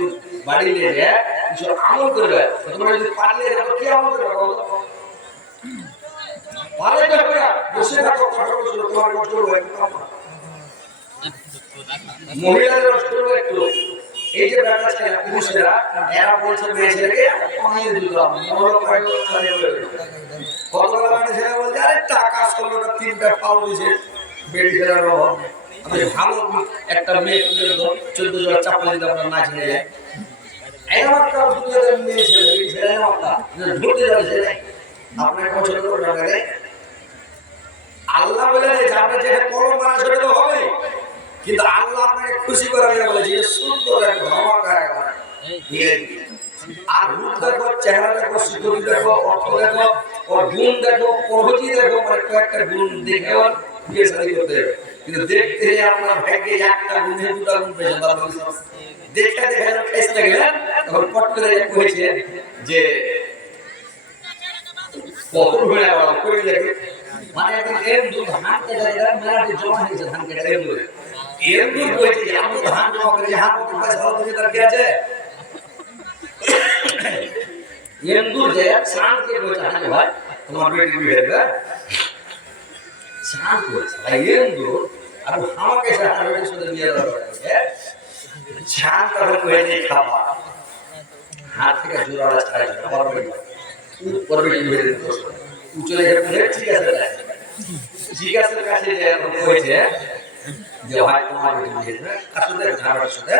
বাড়ি নিয়ে যায়, কিছু আমল করবে। তোমরা যদি পারলে কি আমল করবে বলো? পারলে করবে না, বসে থাকো, কথা বলছো, তোমার কষ্ট করবে। মহিলাদের কষ্ট করবে একটু। এই যে ব্যাপারটা ছেলে পুরুষেরা, এরা বলছে মেয়ে ছেলেকে কমিয়ে দিলাম, কতগুলো মানে ছেলে বলছে আরে টাকা 16টা 3টা পাও দিছে বেড়ি ফেরার অভাব, আমি ভালো একটা মেয়ে 14 জোড়া চাপড়া দিতে আপনার নাচ নিয়ে যায়। একটা দুটো মেয়ে ছেলে ছেলে একটা ঢুকতে যাচ্ছে, আপনার পছন্দ করে টাকা দেয়। আল্লাহ বলে যে আপনি যে কলম বানা সেটা তো হবে, কিন্তু আল্লাহ আপনাকে খুশি করার জন্য বলেছে যে সুন্দর একটা ধমাকা আর রূপ দেখো, চেহারা দেখো, সুন্দরী দেখো, অর্থ দেখো, ওর গুণ দেখো, প্রভৃতি দেখো, মানে কয়েকটা গুণ দেখে ওর বিয়ে শাদী করতে হবে। কিন্তু দেখতে আপনার ভাগ্যে একটা গুণে 2টা গুণ পেয়েছেন, দেখতে দেখে যখন খেসতে গেলেন তখন পট করে করেছে যে কত ঘুরে আবার করে দেখে, মানে এখন এর দুধ হাঁটতে যায়, মেলাতে জমা হয়েছে ধান কেটে এর দুধ, এর দুধ করেছে যে আমি ধান জমা করেছি, হাত পয়সা দিতে তার কি আছে? এন্দুর যে স্নান কে করেছে হানি ভাই, তোমার বেটি বিয়েবে স্নান করেছে ভাই এন্দুর, আর আমাকে সাথে সাথে নিয়ে যাওয়া স্নান করে করেছে খাওয়া, হাত থেকে জোড়া ছাড়া পরবে পরবে বিয়ে দিতে চলে গেলে ঠিক আছে, জিজ্ঞাসার কাছে যে করেছে যে ভাই তোমার বেটি বিয়ে আসলে ঝাড়ার সাথে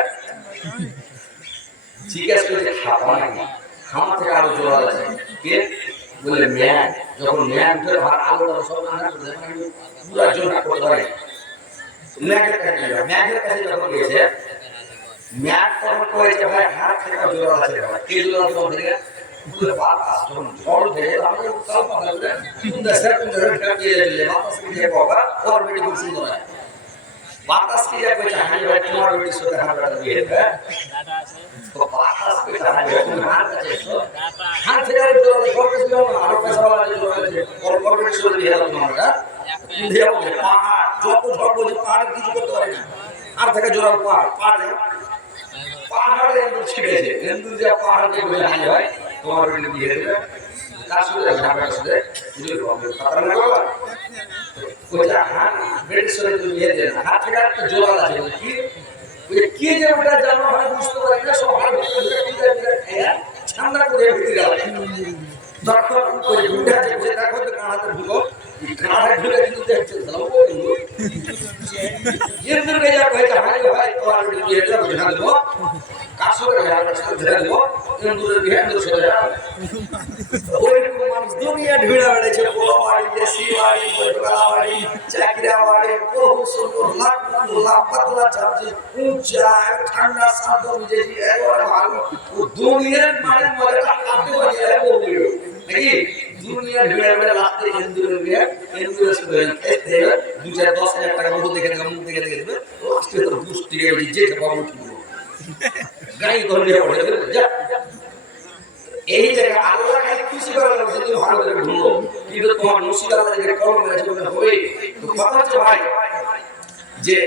জিজ্ঞাসা করে খাওয়া নাকি, খাওয়া থেকে আরো জোড়া আছে কে বলে ম্যান, যখন ম্যান ধরে ভাত আলু সব রান্না করে পুরো জোড়া করতে পারে, ম্যাগের কাছে যখন গেছে ম্যাগ তখন কয়েছে ভাই হাত থেকে জোর আছে ভাই কে জোর আছে বলতে বলে বাতাস যখন ঝড় দেয় আমাকে উৎসাহ পাবে কোন দেশে কাটিয়ে দিলে বাতাস দিয়ে বাবা ওর বেটি খুব সুন্দর হয় বাতাস কি যাবে হানি ভাই তোমার বেটি সাথে হাঁটা দিয়ে দেবে তো বাতাস কি হানি ভাই তুমি হাত আছে হাত থেকে জোর করতে ছিল না আর পয়সা वाला জোর আছে ওর বেটি সাথে দিয়ে দাও তোমারটা দিয়ে পাহাড় যত ঝড় বলে পাহাড় কিছু করতে পারে না আর থেকে জোরাল পাহাড়ে এন্দুর ছিড়েছে এন্দুর যে পাহাড়কে বলে হানি হয় তোমার বেটি দিয়ে দেবে কাজ করে ঝামেলা সাথে বুঝে পাবে খাতার না বাবা ওটা হাত বেটি সাথে দিয়ে দেন হাত থেকে একটা জোরাল আছে কি ওই কি যে ওটা জানো হয় বুঝতে পারি না সব হাত ভিতরে খেয়ে ঠান্ডা করে ভিতরে গেল তখন ওই দুটা যে দেখো তো কাঁড়াতে ঢুকো কাঁড়া ঢুকে কিন্তু দেখছে যাবো এন্দুর কে যা কইছে হাই ভাই তোমার বেটি দিয়ে দাও বুঝা দেবো কাশরে হাড় সাথে ধরে দেবো এন্দুরের বিহান্দ সরে যাও ওই মানুষ দুনিয়া ঢুড়া বেড়েছে পোলাবাড়ি দেশি বাড়ি বড়বাড়ি চাকরিয়া বাড়ি বহু সুন্দর লাখ লাখ পাতলা চাপছে উঁচা ঠান্ডা শান্ত মিজেজি একবারে ভালো ও দুনিয়ার মানে মজাটা কাটতে পারে বলবি নাকি দুনিয়া ঢুড়া বেড়ে লাস্টে এন্দুরের বিয়ে এন্দুরের সাথে খেতে দু চার 10,000 টাকা মুখ দেখে দেবে মুখ দেখে দেবে লাস্টে তো বুঝতে গেলে যে পাবো কি গাই ধরে পড়ে যা এই জায়গা আল্লাহ খালি খুশি করার জন্য তুমি ভালো করে ঢুকো কিন্তু তোমার নসিব আল্লাহ যেটা কলম মেরেছে ওটা হবে তো কথা হচ্ছে ভাই যে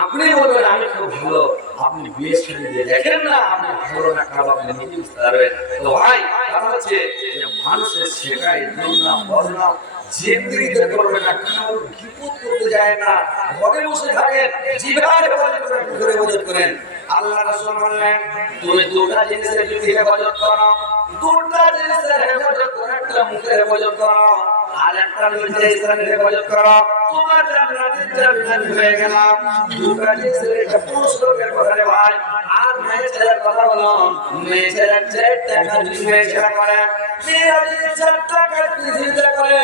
আপনি বলবেন আমি খুব ভালো আপনি বিয়ে ছেড়ে দিয়ে দেখেন না আপনি ভালো না খারাপ আপনি নিজে বুঝতে পারবেন তো ভাই কথা হচ্ছে যে মানুষের শেখায় দুর্নাম বদনাম জিন্দেগিতে করবে না কারো বিপদ করতে যায় না ঘরে বসে থাকেন জিভারে ঘুরে বজত করেন আল্লাহ রাসূল বললেন তুমি দুটো জিনিসের যদি হেফাজত করো দুটো জিনিসের হেফাজত করো একটা মুখের হেফাজত করো আর একটা নিজের হেফাজত করো তোমার জান্নাতের জান্নাত হয়ে গেলাম দুটো জিনিসের একটা পুরস্কারের কথা রে ভাই আর মেয়ে ছেলের কথা বলো মেয়ে ছেলের 4 টাকা যদি মেয়ে ছেলে করে মেয়ে যদি 4 টাকা দিতে করে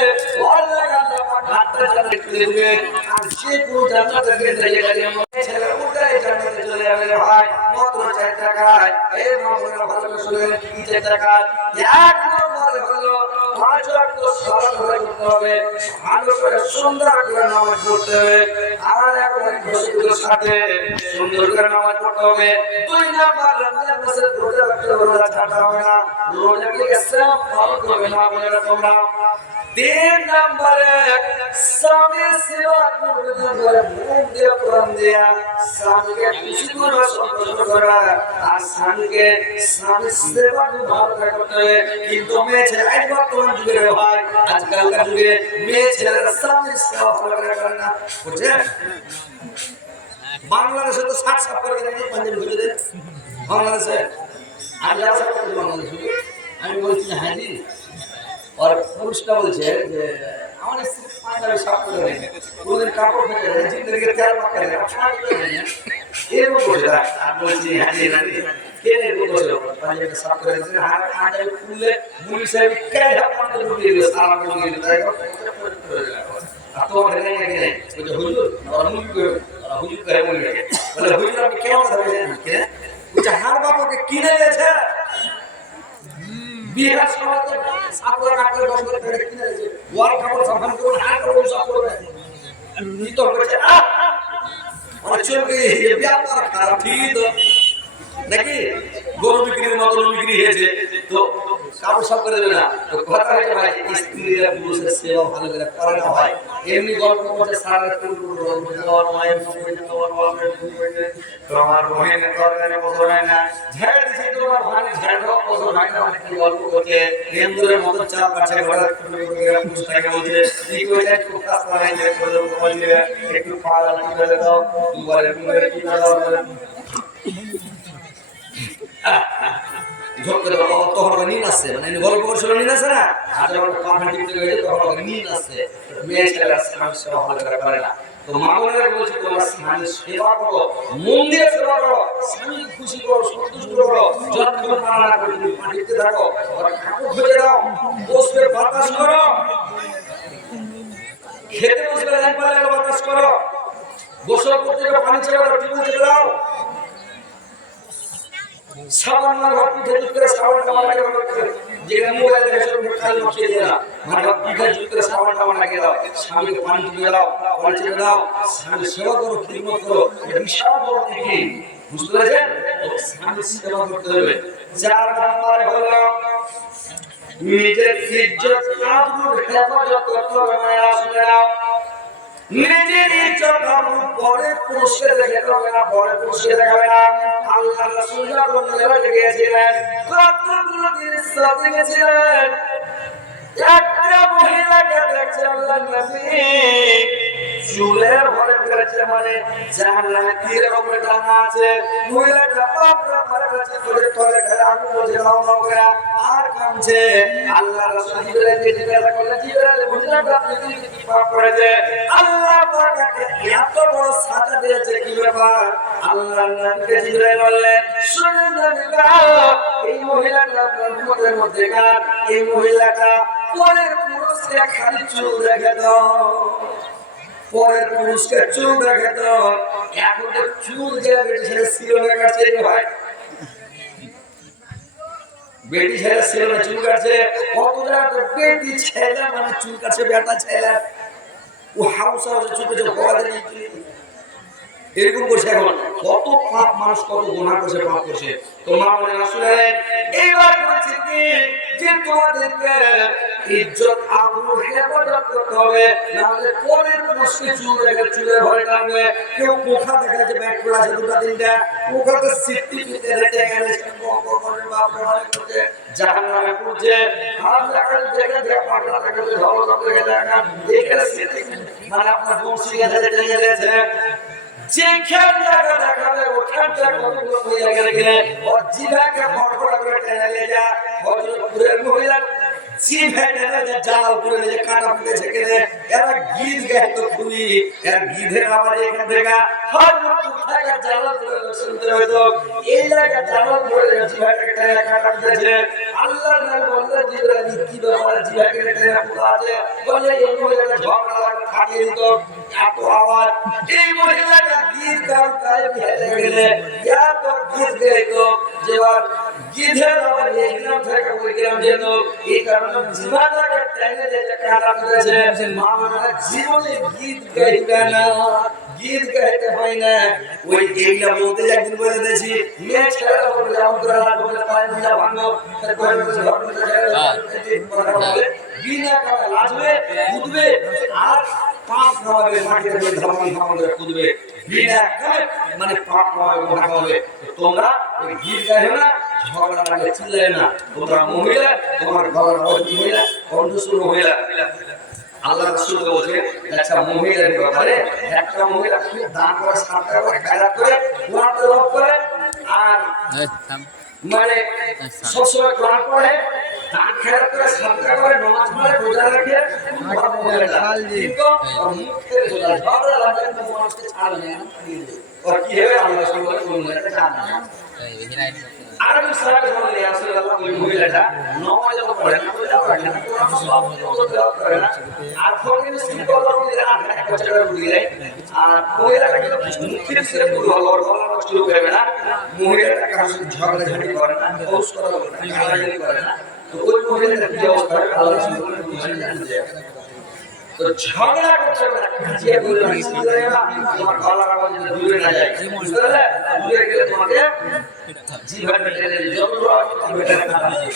আল্লাহ আল্লাহ হাতটা জান্নাত করে দিবে আর সে পুরো জান্নাত থেকে দিয়ে গেলে মেয়ে ছেলে উঠাই জান্নাতে চলে যাবে রে ভাই মাত্র 4 টাকায় এই মামলার ভালো করে শুনেন কি 4 টাকা এক নম্বরে হলো 5 ওয়াক্ত সালাত করতে হবে ভালো করে সুন্দর করে নামাজ পড়তে হবে আর একবারে খুশির সাথে সুন্দর করে নামাজ পড়তে হবে 2 নম্বর রমজান মাসের রোজা রাখতে হবে রোজা ছাড়তে হবে না রোজাকে ইসলাম পালন করবে না বলে তোমরা 3 নম্বরে স্বামী সেবা করবে তোমরা মুখ দিয়ে কোরআন দিয়া স্বামীকে খুশি করবে সন্তুষ্ট করবে আর স্বামীকে স্বামী সেবা ভালো করতে হবে কিন্তু মেয়ে ছেলে এই বর্তমান যুগের ভাই আজকালকার যুগে মেয়ে ছেলেরা স্বামী সেবা ভালো করে না বুঝছেন বাংলাদেশে তো 60 করে দেন পাঞ্জাবি হুজুরে বাংলাদেশে আর যারা বাংলাদেশে আমি বলছি হাজি और पुरुषটা বলছে যে আমার স্ত্রী পাঞ্জাবি সাফ করে দেন ওদের কাপড় ফেলে দেন জিন্দেগি তেল মাখা দেন এর বলছে আর বলছি হাজি নানি কে এর বলছে পাঞ্জাবি সাফ করে দেন আর পাঞ্জাবি খুলে মুলি সাহেব কে আপনাদের ঢুকিয়ে দিল সালাম করে দিল তাই আর তো ধরে নিয়ে ওই যে হুজুর আর হুজুর কহে বলে হুজুর আপনি কেমন ভাবেন কে ওটা হার বাবাকে কিনে দিয়েছে বিহার সমাজে 7 লাখ 8 লাখ 10 লাখ টাকা কিনে দিয়েছে ওয়াল কাপড় সাফান করে হাত করে সব করবে কি তো করেছে আর চলবে এই ব্যাপার খারাপ ঠিক তো নাকি গরু বিক্রির মতো বিক্রি হয়েছে তো কাপড় সব করে দেবে না তো কথা হচ্ছে ভাই স্ত্রীরা পুরুষের সেবা ভালো করে করে না ভাই এমনি গল্প করতে সারা তোমার মায়ের তোমার বহেন তরকারি পছন্দ হয় না ঝাড় দিছে তোমার ভাই ঝাড় দাও পছন্দ হয় না অনেক গল্প করতে এমদুরের মতো চাপ আছে ঘরে পুরুষটাকে বলছে কি কইছে খুব কাজ করাই যে করে বলছে একটু পালা কি বলে দাও দুবারে কি দাও ঝোঁকের বাবা তখন নিন আসছে মানে গল্প করছিল নিন আসে না আর যখন পাখা টিপতে গেছে তখন নিন আসছে মেয়ে ছেলেরা স্বামীর সেবা ভালো করে করে না তো মা বোনেরা বলছে তোমরা স্বামীর সেবা করো মন দিয়ে সেবা করো স্বামী খুশি করো সন্তুষ্ট করো যতক্ষণ পারা না করে তুমি পা টিপতে থাকো ওরা কাপড় খুঁজে দাও বসবে বাতাস করো খেতে বসবে লাইন পালে বাতাস করো গোসল করতে গেলে পানি ছেড়ে দাও, টিউব ছেড়ে দাও, সাবান না পিঠে জুত করে সাবানটা লাগিয়ে দাও, যেখানে মোবাইল দেখে সব খালি মাখিয়ে দিয়ে দাও, মানে পিঠে জুত করে সাবানটা লাগিয়ে দাও, স্বামীকে পানি দিয়ে দাও, পানি ছেড়ে দাও, স্বামী সেবা করো, খিদমত করো, এটা বিশাল বড় দিকে, বুঝতে পেরেছেন? স্বামী সেবা করতে হবে। 4 নম্বরে হলো নিজের ইজ্জত আবরুর হেফাজত করতে হবে। মায়েরা শুনে নাও, নিজের ইজ্জত আবরু পরে পুরুষকে দেখাতে হবে না, পরে পুরুষকে দেখাবে না। আল্লাহ রাসূল যখন মেরাজে গিয়েছিলেন, কতগুলো জিনিস সাথে গেছিলেন, একটা মহিলাকে দেখছে আল্লাহর নবী চুলের ভরে ফেলেছে, মানে জাহান্নামে তীরের উপরে টানা আছে। মহিলাটা পাপড়া মারা গেছে, করে তলে করে আগুন বলছে নাও নাও করে আর কাঁদছে। আল্লাহ রাসূল জিবরাইলকে জিজ্ঞাসা করলেন, জিবরাইল মহিলাটা আপনি কি পাপ করেছে? আল্লাহ পাককে এত বড় সাজা দিয়েছে, কি ব্যাপার? আল্লাহর নবীকে জিবরাইল বললেন, শুনুন নবী, এই মহিলাটা আপনার উম্মতের মধ্যে কার? এই মহিলাটা পরের পুরুষকে খালি চুল দেখে দাও, পরের পুরুষকে চুল দেখে দাও। এখন তো চুল যে বেটি ছেলে সিলোনে কাটছে ভাই, বেটি ছেলে সিলোনে চুল কাটছে, কতটা তো বেটি ছেলে মানে চুল কাটছে, বেটা ছেলে ও হাউসা চুল কাটছে, ভয় নেই এরকম করছে। এখন কত পাপ মানুষ, কত গুনাহ করছে, পাপ করছে। তো মা মনে আসলে এইবার বলছে কি যে তোমাদেরকে ইজ্জত আবরু হেফাজত করতে হবে, নাহলে পরের পুরুষকে চুল দেখে চুলের ভরে টানবে। কেউ পোখা দেখা যাচ্ছে ব্যাগ খোলা আছে, দুটা তিনটা পোখাতে সিটি পিতে রেখে গেলে জাহান্নামে পড়ছে। আর দেখা দেখে দেখে পাগলা দেখা যাচ্ছে, ভালো দেখা দেখা দেখে সিটি মানে আপনার বংশী গেছে টেনে গেছে, যে খেল জায়গা দেখাবে ওখান থেকে কতগুলো মহিলা গেলে ওর জিভাকে ফড়ফড়া করে টেনে নিয়ে যা, হযরতপুরের মহিলা জিভে টেনে যে জাল করে নিয়ে কাটা ফুটেছে গেলে এরা গীত গায় তো খুবই, এর গীতের আওয়াজ এখান থেকে হযরতপুর থেকে জাল করে শুনতে হতো, এই জায়গা জাল করে জিভাকে টেনে কাটা ফুটেছে। আল্লাহ নবী বললেন, জিবরাইল কি ব্যাপার, জিভাকে টেনে ফুটা আছে? বলে এই মহিলাটা ঝগড়া লাগে ফাটিয়ে দিত, এত আওয়াজ। এই মহিলাটা গীত গায় ভেসে গেলে এত গীত গাইতো যে গীতের আওয়াজ এই গ্রাম থেকে ওই গ্রাম যেত। এই কারণে জীবনটাকে টেনে যেতে কাটা ফুটেছে। মামারা জীবনে গীত গাইবে না, গীত গাইতে হয় না। ওই এইটা বলতে একদিন বলে দিয়েছি, মেয়ে ছেলে বলবে যেমন করে বলে পায়ে মিলা ভাঙো, বিনা কারণে লাজবে, কুদবে আর পাপ খাওয়াবে, মাটিতে ধামাল ধামাল কুদবে, বিনা কারণে মানে পাপ খাওয়াবে, মোটা খাওয়াবে। তোমরা ওই গীত গাইবে না, ঝগড়া লাগে চিল্লায় না। তোমরা মহিলা, তোমার ঘরের মহিলা, কণ্ঠস্বর মহিলা। আল্লাহ রাসূল বলেছে, আচ্ছা মহিলার ব্যাপারে একটা মহিলা খুব দান করে, সাতটা করে খায়রাত করে, কোরআন তেলাওয়াত করে, আর মানে সবসময় কোরআন পড়ে, দান খায়রাত করে, সাতটা করে, নামাজ পড়ে, রোজা রাখে, কিন্তু মুখের ঝগড়া লাগে, মানুষকে ছাড়বে না। আর কি হবে? আল্লাহ রাসূল বলে কোন মহিলাকে ছাড়বে না। আর আমি সাহায্য করলে আসলে আল্লাহ ওই মহিলাটা নামাজ পড়ে না, রোজা রাখে না, কোরআন তেলাওয়াত করে না, আর ফকির সিম্পল করে আর এক বছর বুঝিয়ে, আর মহিলাটা কিন্তু মুখের ছেড়ে পুরো হওয়ার গলা নষ্ট হবে না, মহিলাটা কারোর সাথে ঝগড়া ঝাঁটি করে না, দোষ করা হবে না, গালাগালি করে না। তো ওই মহিলাটা কি অবস্থা হবে আল্লাহ রাসূল বলেন, বুঝিয়ে জানতে। তো ঝগড়া করছে না, কাজিয়া করে না, তোমার গলার আওয়াজ দূরে না যায়, বুঝতে পারলে? দূরে গেলে তোমাকে জিভাটা টেনে যন্ত্র জিভাটা কাটা যায়।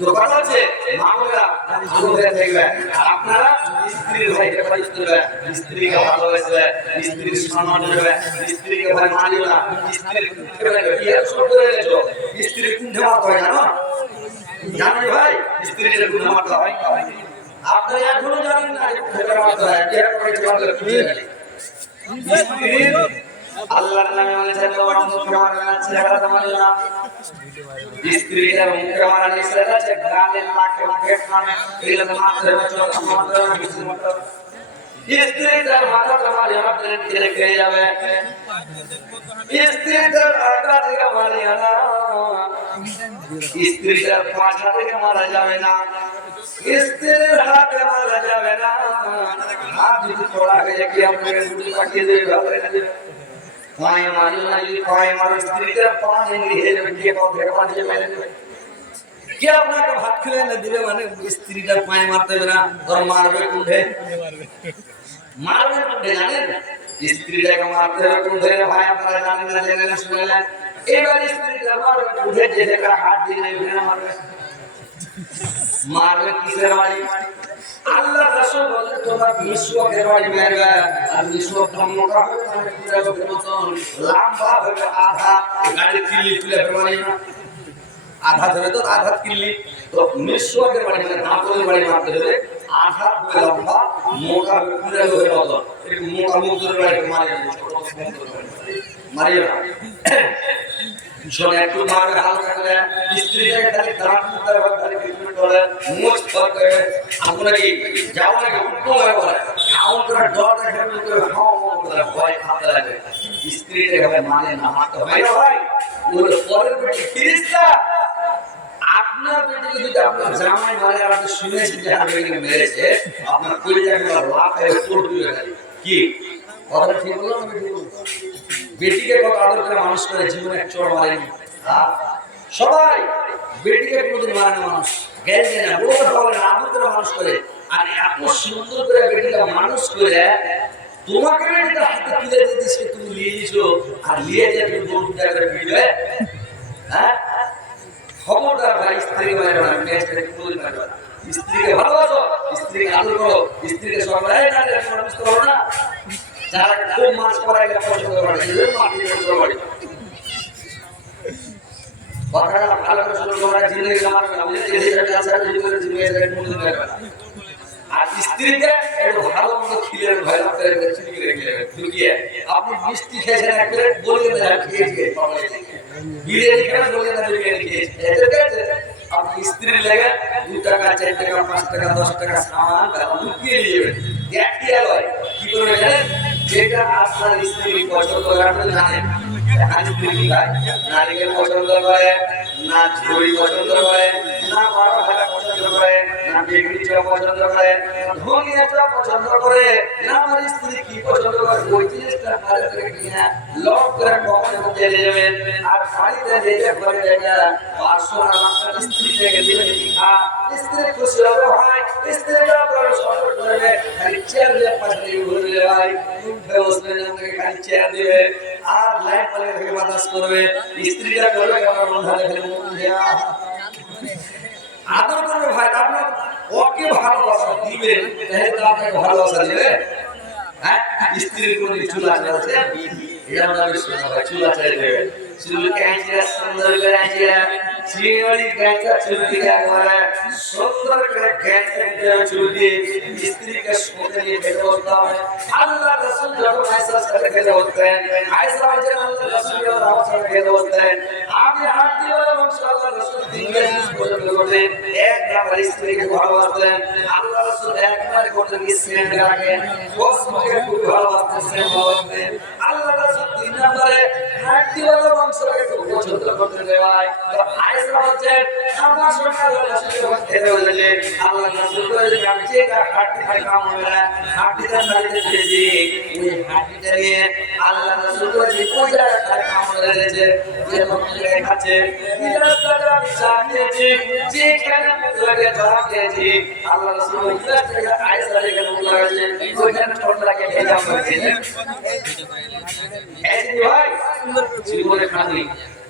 তো কথা হচ্ছে মামলা আলোকে দেখবে, আপনারা স্ত্রীর ভাইকে পরিচয় দেবে, স্ত্রীকে ভালোবাসবে, স্ত্রীর সম্মান দেবে, স্ত্রীকে ভাই মানিও না, স্ত্রীর কুণ্ঠে লাগবে, বিয়ের সব করে এনেছো, স্ত্রীর কুণ্ঠে মারতে হয়, জানো? জানো ভাই স্ত্রীর কুণ্ঠে মারতে হয়? আপনারা এখনো জানেন না যে কুণ্ঠে মারতে হয়, বিয়ে করেছে মারতে স্ত্রীর আল্লাহর নামে বলেছেন তোমার মুখে মারবে না, চেহারাতে মারবে না। স্ত্রীদের মুখে মারা নিষেধ আছে, গালে নাকে মুখে কানে এগুলো মারতে হবে, চোখে মারতে হবে, কিছু মারতে হবে। স্ত্রীদের মাথাতে মারি আমাদের দিলে খেয়ে যাবে, স্ত্রীদের আটা থেকে মারিয়া না, স্ত্রীদের পাছা থেকে মারা যাবে না, স্ত্রীর হাতে মারা যাবে না, হাত যদি তোলা হয়ে যায় কি আপনাকে গুলি পাঠিয়ে দেবে ভালো হয়ে যাবে পায়ে মারি মারি পায়ে মারো স্ত্রীকে পায়ে নিয়ে যাবে কে কত থেকে পাঠিয়ে মেরে দেবে কে আপনাকে ভাত খেলে এনে দিবে মানে স্ত্রীটার পায়ে মারতে হবে না ধর মারবে কুঠে মারবে কুঠে জানেন স্ত্রীটাকে মারতে হবে কুঠে ভাই আপনারা জানেন না জেনে না শুনলেন এবার স্ত্রীটা মারবে কুঠে যে জায়গা হাত দিয়ে নেবে মারবে মারবে কিসের বাড়ি আল্লাহ রাসূল বলেন তোমরা মিশওয়াকের বাড়ি মারবে আর মিশওয়াক ধর্মটা হবে মানে পুরো লোকের মতন লম্বা হবে আধা গাড়ি কিলি তুলে ফেলে না আধা ধরে তো আধা কিলি তো মিশওয়াকের বাড়ি মানে দাঁতের বাড়ি মারতে হবে আধা হবে লম্বা মোটা হবে পুরো লোকের মতন একটু মোটা মুখের বাড়ি মারিয়ে মারিয়ে না জনে একটু মারবে হালকা করে স্ত্রীটাকে খালি দাঁত মুখে খালি পিছনে ধরে মুখ ধর করে আপনারা কি যাও নাকি উঠবো বলে কাউন করে ডর দেখে মুখে হাও করে ভয় খাতে লাগে স্ত্রীটাকে মানে না মারতে হয় না ভাই ওর পরের পেটে ফিরিস্তা আপনার পেটে যদি আপনার জামাই মারে আর আপনি শুনেছেন যে আপনাকে মেরেছে আপনার কলিজাকে লাফে পড়বে খালি কি কথা ঠিক বললাম আমি ঠিক বললাম বেটিকে কত আদর করে মানুষ করে জীবনে এক চড় মারেনি সবাই বেটিকে কোনোদিন মারে না মানুষ জ্ঞান দেয় না বড় কথা বলে না আদর করে মানুষ করে আর এত সুন্দর করে বেটিকে মানুষ করে তোমাকে বেটিটা হাতে তুলে দিতে তুমি নিয়ে নিছো আর নিয়ে যে তুমি গরুটা করে ভিড়বে হ্যাঁ খবরদার ভাই স্ত্রী মারে না মেয়েটাকে কোনোদিন মারে না স্ত্রীকে ভালোবাসো স্ত্রীকে আদর করো স্ত্রীকে সবাই না সমস্ত করো না যারা খুব মাছ পড়াইলে পছন্দ করে এদের মাটি পছন্দ করে কথাটা ভালো করে শুনে তোমরা জিন্দগি আমার আমি যে যেটা আছে জীবনে জীবনে এটা কোনদিন হবে না আর স্ত্রীকে একটু ভালো মতো খিলের ভয় করে চিনি রেখে ঢুকিয়ে আপনি মিষ্টি খেয়েছেন এক প্লেট বললেন না খেয়েছে বিরিয়ানি খেয়ে বললেন না বিরিয়ানি খেয়েছে এটাকে আপনি স্ত্রীর লেগে 2 টাকা 4 টাকা 5 টাকা 10 টাকা সামান লুকিয়ে নিয়ে একটি আলোয় কি করে জানেন যেটা আপনার স্ত্রী পছন্দ করে আপনি জানেন নারীকে পছন্দ করে না ঝুড়ি পছন্দ করে না বড় ভাড়া পছন্দ করে না বেগুনিটা পছন্দ করে ধনিয়াটা পছন্দ করে না আমার স্ত্রী কি পছন্দ করে ওই জিনিসটা ভালো করে কিনা লক করে কমে মধ্যে নিয়ে যাবেন আর বাড়িতে যেটা করে দেখা 500 টাকা স্ত্রী থেকে দিলে খা স্ত্রী খুশি হবে হয় স্ত্রীটা আপনার সহজ করবে খালি চেয়ার দিয়ে পাশে ঘুরে দিলে ভাই উঠে বসবেন আপনাকে খালি চেয়ার দিবে আর লাইট পালে থেকে বাতাস করবে স্ত্রীটা করবে আমার বন্ধা দেখলে মুখ দিয়া আদর করবে ভাই আপনার ওকে ভালোবাসা দিবে তাহলে তো আপনাকে ভালোবাসা দিবে হ্যাঁ স্ত্রীর কোন চুলা চালাচ্ছে এটা আমরা শোনা হয় চুলা চালিয়ে দেবে চুল কাঁচিয়া সুন্দর করে কাঁচিয়া চিড়ি কাঁচা চুল দিয়ে একবারে সুন্দর করে কাঁচিয়া চুল দিয়ে স্ত্রীকে শোকে নিয়ে খেতে বসতাম আল্লাহ রাসূল যখন আয়েশার সাথে খেতে বসতেন আয়েশা বলেন আল্লাহ রাসূল যখন আমার সাথে খেতে বসতেন আমি হাত দিয়ে বললাম আল্লাহ রাসূল দিনের পর্যন্ত করতেন এক নাম্বার স্ত্রীকে ভালোবাসতেন আল্লাহ রাসূল একবার করতেন স্নেহ রাখেন বসকে খুব ভালোবাসতেন আল্লাহ রাসূল তিন নম্বরে হাত দিয়ে বংশকে খুব পছন্দ করতেন ভাই তো আয়েশা বলেন আমার সঙ্গে আল্লাহ রাসূল যখন খেতে বসলেন আল্লাহ রাসূল বলেন আমি যে হাড়টি খাই কাম হবে না হাড়টিটা সারিতে দিয়েছি ওই হাড়টিটা নিয়ে আল্লাহ রাসূল বলেন কোন জায়গায় খাই কাম হয়েছে যে লোক খাচ্ছে বিরাস্তাটা আমি চাইছি যেখানে মুখে ধরা দিয়েছি আল্লাহ রাসূল বিরাস্তাটা আয়েশা লেগে লাগাছে ওইখানে ছোটটাকে খেয়ে যাওয়া হয়েছে এই ভাই জীবনে খানি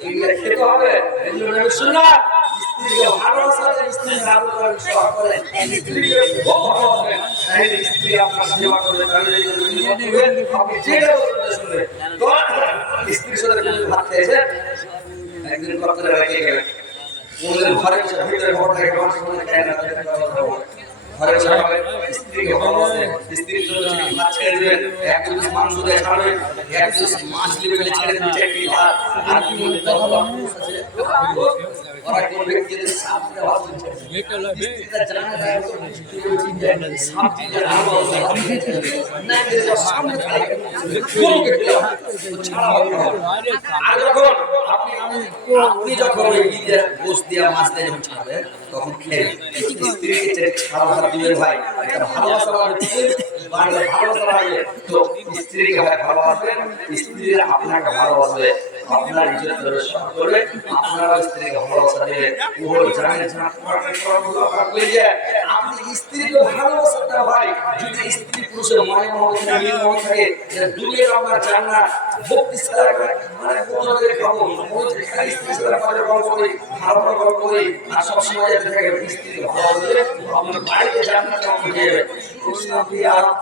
এগুলো খেতে হবে এগুলো সুন্নাত স্ত্রীকে ভালোবাসা স্ত্রীর আদর করে সহ করে স্ত্রীকে খুব ভালোবাসে তাহলে স্ত্রী আপনার সেবা করবে তাহলে আপনি যেটা বলতে শুনবে তো স্ত্রীর সাথে কোনো ভাত খেয়েছে একদিন করতে রেখে গেলেন ওদের ঘরে ভিতরে ঘর থেকে ঘর সামনে খায় না ঘরে সবাই স্ত্রীকে ভালোবাসে স্ত্রীর জন্য মাছ ছেড়ে দেবেন এক দুই মাংস দিয়ে ছাড়বেন এক দুই মাছ লিবে ছেড়ে দেবেন চাকরি ভাত আর কি ওরা কোন ব্যক্তিদের সামনে ভাবছেন স্ত্রীরা জানা যায় সামনে না যে সামনে থাকে পুরোকে ছাড়া হবে আর যখন আপনি যখন ওই ঈদের গোশত দিয়ে মাছ দিয়ে যখন ছাড়বেন তখন খেয়ে স্ত্রীকে ছাড়া দিবেন ভাই এটা ভালোবাসা বাড়িতে ভালোবাসা লাগে তো স্ত্রীকে ভাই ভালোবাসবেন, স্ত্রীরা আপনাকে ভালোবাসবে, আপনার ইজ্জত করবে, সম্মান করবে, আপনারা স্ত্রীকে ভালোবাসা দেবে। ও জানেন যে আপনি স্ত্রীকে ভালোবাসা না ভাই, যদি স্ত্রী পুরুষের মায়ের মধ্যে মিল থাকে দুনিয়ার আপনার জান্নাত ভক্তি ছাড়া মানে কোনো খাবো স্ত্রী ছাড়া কাজে গল্প করি ভালো গল্প করি আর সবসময় যাতে থাকে স্ত্রীকে ভালোবাসবে আপনার বাড়িতে জান্নাত হয়ে যাবে। আপনি আরাম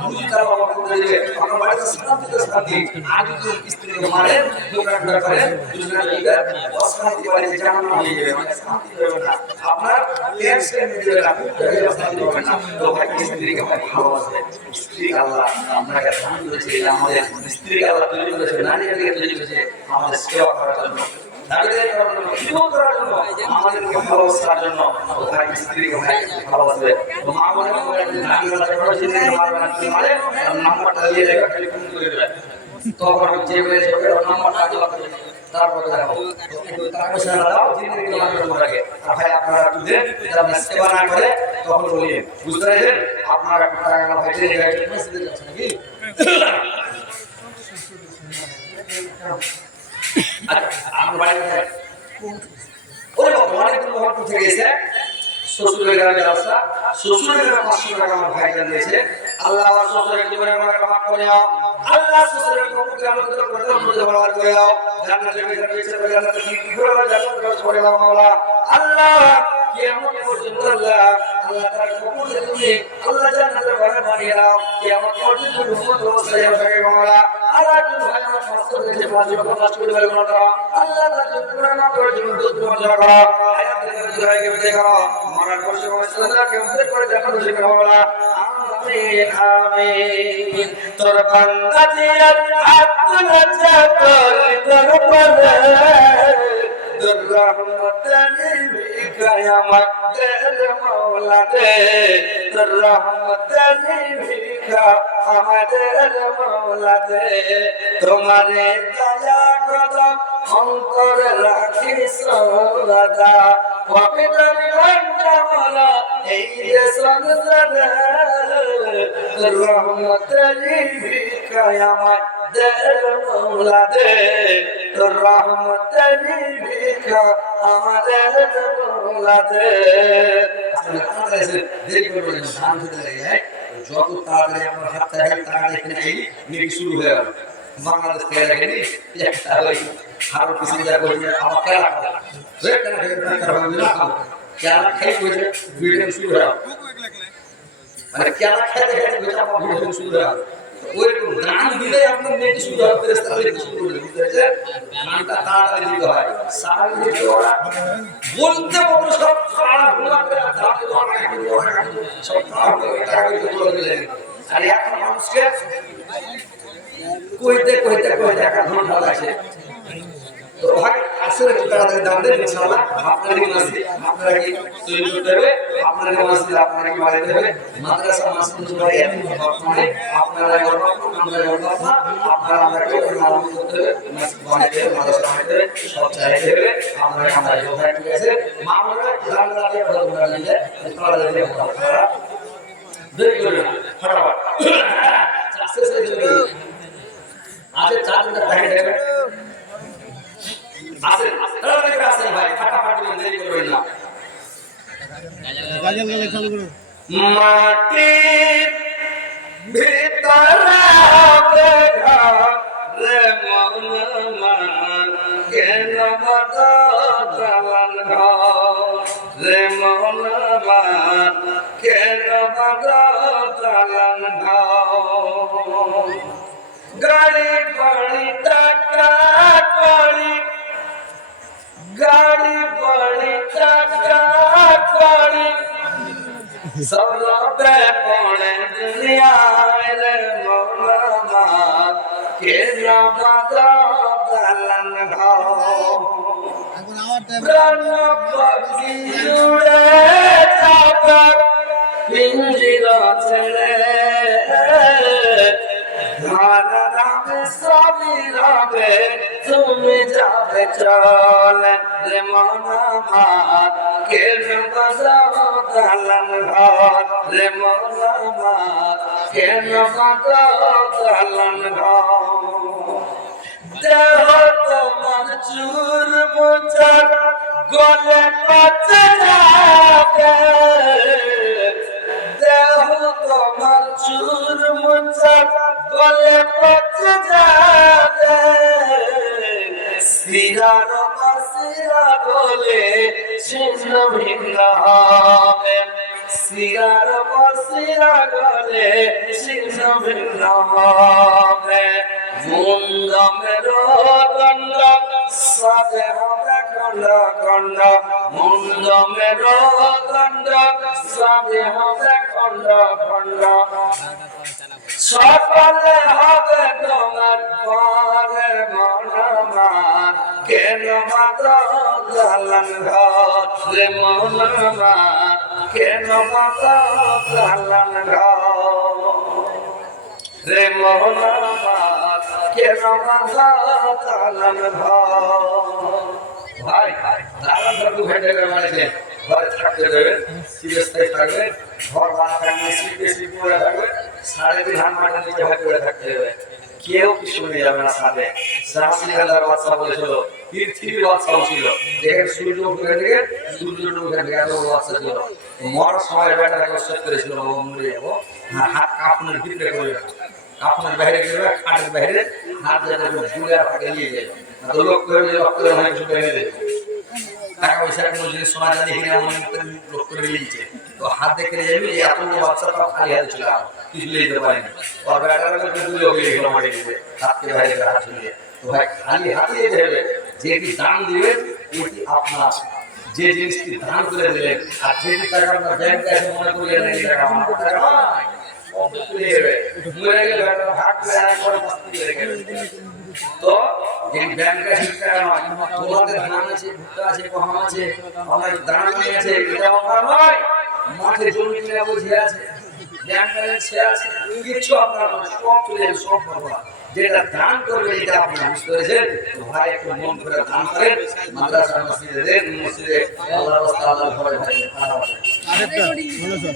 ভূমিকার অভাব করে দেবে আপনার বাড়িতে শান্তিতে শান্তি। আর যদি স্ত্রীকে মারেন দোকানদার করেন দুজনের মিলে অশান্তি বাড়িতে জান্নাত হয়ে যাবে, মানে শান্তি হবে না, আপনার টেনশন মিটবে না, শান্তি হবে না। তো ভাই স্ত্রীকে ভাই ভালোবাসবে, স্ত্রী আল্লাহ আপনাকে দান করেছে, আমাদের স্ত্রীকে আল্লাহ তৈরি করেছে, নারীদেরকে তৈরি করেছে আমাদের সেবা করার জন্য, নারীদেরকে করার জন্য, আমাদেরকে ভালোবাসার জন্য। ভাই স্ত্রীকে ভাই ভালোবাসবে। মা বলে নাম্বারটা দিয়ে রেখে টেলিফোন করে দেবে, তখন আমি যে বলে নাম্বারটা দেওয়া তারপরে দেখো টাকা পয়সা না দাও জিন্দগি লাগে। ভাই আপনারা একটু দেন, সেবা না করে তখন বলি বুঝতে পেরেছেন আপনারা টাকা ভাই নাকি আমার বাড়িতে ওরে বাবা অনেকদিন মহত্ব থেকে গেছে শ্বশুরের গ্রামে রাস্তা, শ্বশুরের গ্রামে 500 টাকা আমার ভাই জানিয়েছে। আল্লাহ আমার শ্বশুরের জীবনে আমাকে মাফ করে দাও, আল্লাহ শ্বশুরের কবুলকে আমাদের প্রথম মধ্যে ব্যবহার করে দাও, জান্নাতের ভিতরে বেঁচে করে জান্নাতে কি করে জান্নাতে করে দাও মাওলা। আল্লাহ কিয়ামত পর্যন্ত আল্লাহ তার কবুলকে তুমি আল্লাহ জান্নাতের ঘরে বানিয়ে দাও, কিয়ামত পর্যন্ত উম্মত অবস্থায় থাকে মাওলা। আল্লাহ তুমি ভাই আমার সমস্ত দেশে মাঝে প্রকাশ করে বলে না দাও, আল্লাহ তার জন্য না করে জীবন দুর্গম জায়গা হায়াতের জায়গাকে বেঁচে গেল মরার পর সময় সাল্লাহকে উদ্ধার করে জান্নাতে শেখা মাওলা। আমিন আমিন। তোর বান্দা জিয়ার হাত লজ্জা করে তোর পরে তোর রহমতের ভিখায়ামত দে মাওলা দে, তোর রহমতের ভিখা আমাদের মাওলা দে, তোমারে দয়া কদম অন্তরে রাখি সদা পবিত্র মিলনটা মাওলা এই যে সংসারে তোর রহমতের ভিখায়ামত দে মাওলা দে, তোর রহমতের ভিখা আমাদের মাওলা দে। যত তাড়াতাড়ি আমার হাত থেকে তাড়াতাড়ি নেকি শুরু হয়ে গেল। বাংলাদেশ থেকে দেখেনি একটা ওই আরো কিছু যা করবে আমার কেলা কেলা খেয়ে করেছে ভিডিও শুরু হয়ে গেল, মানে কেলা খেতে খেতে আমার ভিডিও শুরু হয়ে গেল। ওই গান দিলে আপনার নেকি শুরু হবে, ফেরেশতা নেকি শুরু করে বুঝতে পেরেছেন? গানটা তাড়াতাড়ি দিতে হয়, সারা দিতে ওরা বলতে বলতে সব সারা ঘোরা করে ধাপে সব বলে দিলেন। আর এখন মানুষকে কইতে কইতে কইতে একটা ঘন্টা লাগছে। তো ভাই আসলে কি তাড়াতাড়ি দাম দেন ইনশাআল্লাহ। আপনারই মসজিদ আপনারা কি তৈরি করতে হবে, আপনারই মসজিদ আপনারা কি বানাইতে হবে, মাদ্রাসা মাসজিদ জুড়ে এমন বর্তমানে আপনারা গর্ব আমরা গর্ব আপনারা আমরা কি আরম্ভ করতে হবে, মসজিদ বানাইতে হবে, মাদ্রাসা বানাইতে হবে, সব চাইতে হবে। আপনারা আমরা যোগাযোগ ঠিক আছে মামলা জানলা দিয়ে কথা বলা নিলে তারা দিয়ে আপনারা দেরি করবেন না ফটাফট আস্তে আস্তে যদি আছে চারটা টাইম দেবে আছে তাড়াতাড়ি করে আসেন ভাই ফাটাফাটি দেরি করবেন না। গাজল গালে চালু করুন। মাটির ভিতরে রে মৌলানা কেন বাদালান রে মৌলানা কেন বাদালান গাড়ি পানি টাকা করি গাড়ি পানি টাকা করি সরবে পড়ে দুনিয়ায় রে মৌলানা কেন বাদালান প্রাণ পাখি উড়ে যাবে পিঞ্জিরা ছেড়ে সবিরাবে তুমি যাবে চল রে মনামাত কেন বাজাও দালান ঘর রে মনামাত কেন মাতা দালান ঘর দেহ তোমার চুর মোচার গলে পচে যাবে দেহ তোমার চুর মোচার গলে পচে যাবে সিরার বাসিরা গলে ছিন্ন ভিন্ন হবে সিরার বাসিরা গলে ছিন্ন ভিন্ন হবে মুন্ডমের দণ্ড সাদে হবে খণ্ড খণ্ড মুন্ডমের দণ্ড সাদে হবে খণ্ড খণ্ড সকলে হবে তোমার পরে মনমান কেন মাত্র দালান ঘর রে মনমান কেন মাত্র দালান ঘর রে মনমান কেন মাত্র দালান ঘর ভাই দালান ঘর তো ভেটে গেছে ঘরে থাকতে দেবে সিরিয়াসটাই থাকবে ঘর বাঁধতে সিরিয়াসলি পড়ে থাকবে সাড়ে তিন হাত মাঠের নিচে ভাগ করে থাকতে হবে কেউ কিছু নিয়ে যাবে না সাথে শাহসিকার বাচ্চা বলেছিল পৃথিবীর বাচ্চাও ছিল দেখেন সূর্য উঠে থেকে সূর্য উঠে থেকে এত বাচ্চা ছিল মরার সময় বেটাকে সেট করেছিল মরে যাবো হাত কাপড়ের ভিতরে করে কাপড়ের বাইরে গেলে খাটের বাইরে হাত যাতে জুড়ে থাকে নিয়ে যাবে তো লোক করে লোক করে অনেক ছুটে এনে টাকা পয়সা কোনো জিনিস সোনা জানি কিনে এমন লোক করে নিয়েছে তো হাত দেখে যাবি যে এত বাচ্চা তাও খালি হাতে ছিল কিছু নিতে পারেনি আর বেটার দুটো হয়ে গেল মাঠে গেছে হাতকে বাইরে হাত ঝুলিয়ে তো ভাই খালি হাতে যেতে হবে যেটি দান দিবেন এটি আপনার যে জিনিসটি দান করে দিলেন আর যেটি টাকা আপনার ব্যাংক আছে মনে করলেন এই টাকা আমার টাকা নয় তো এই ব্যাংক আছে টাকা নয় তোমাদের ধান আছে ভুট্টা আছে গম আছে অনেক দান আছে এটা আমার নয় মাঠে জমি কিনে বুঝে আছে ব্যাংক আছে আছে কিছু আপনার সব তুলে সব করবা যেটা দান করবে এটা আপনি বুঝতে পেরেছেন তো ভাই একটু মন করে দান করেন মাদ্রাসা মসজিদে দেন মসজিদে আল্লাহর রাস্তা আল্লাহর ঘরে ভাই আরেকটা বলো স্যার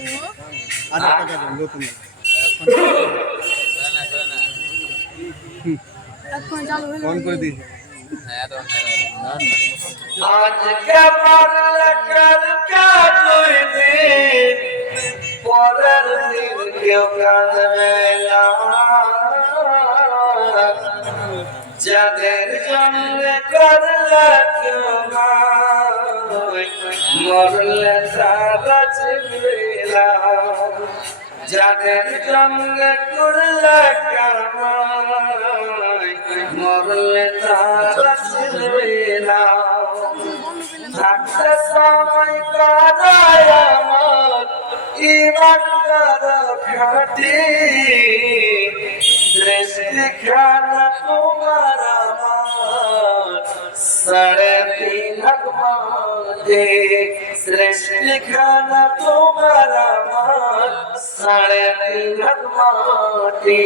আরেকটা কথা লোক নেই ফোন করে দিই আজ কেমন লাগল কাজই দিন পরের দিন কেউ কাঁদবে না যাদের জন্য করলে কেউ না মরলে তারা চিনবে না যাদের জন্য করলে কামাই মরলে তারা চিনবে না থাকতে সময় কারায় আমার ইমান করা খাটি সৃষ্টি খানা তোমার আমার সাড়ে তিন মাঝে সৃষ্টি খানা তোমার আমার সাড়ে তিন মাটি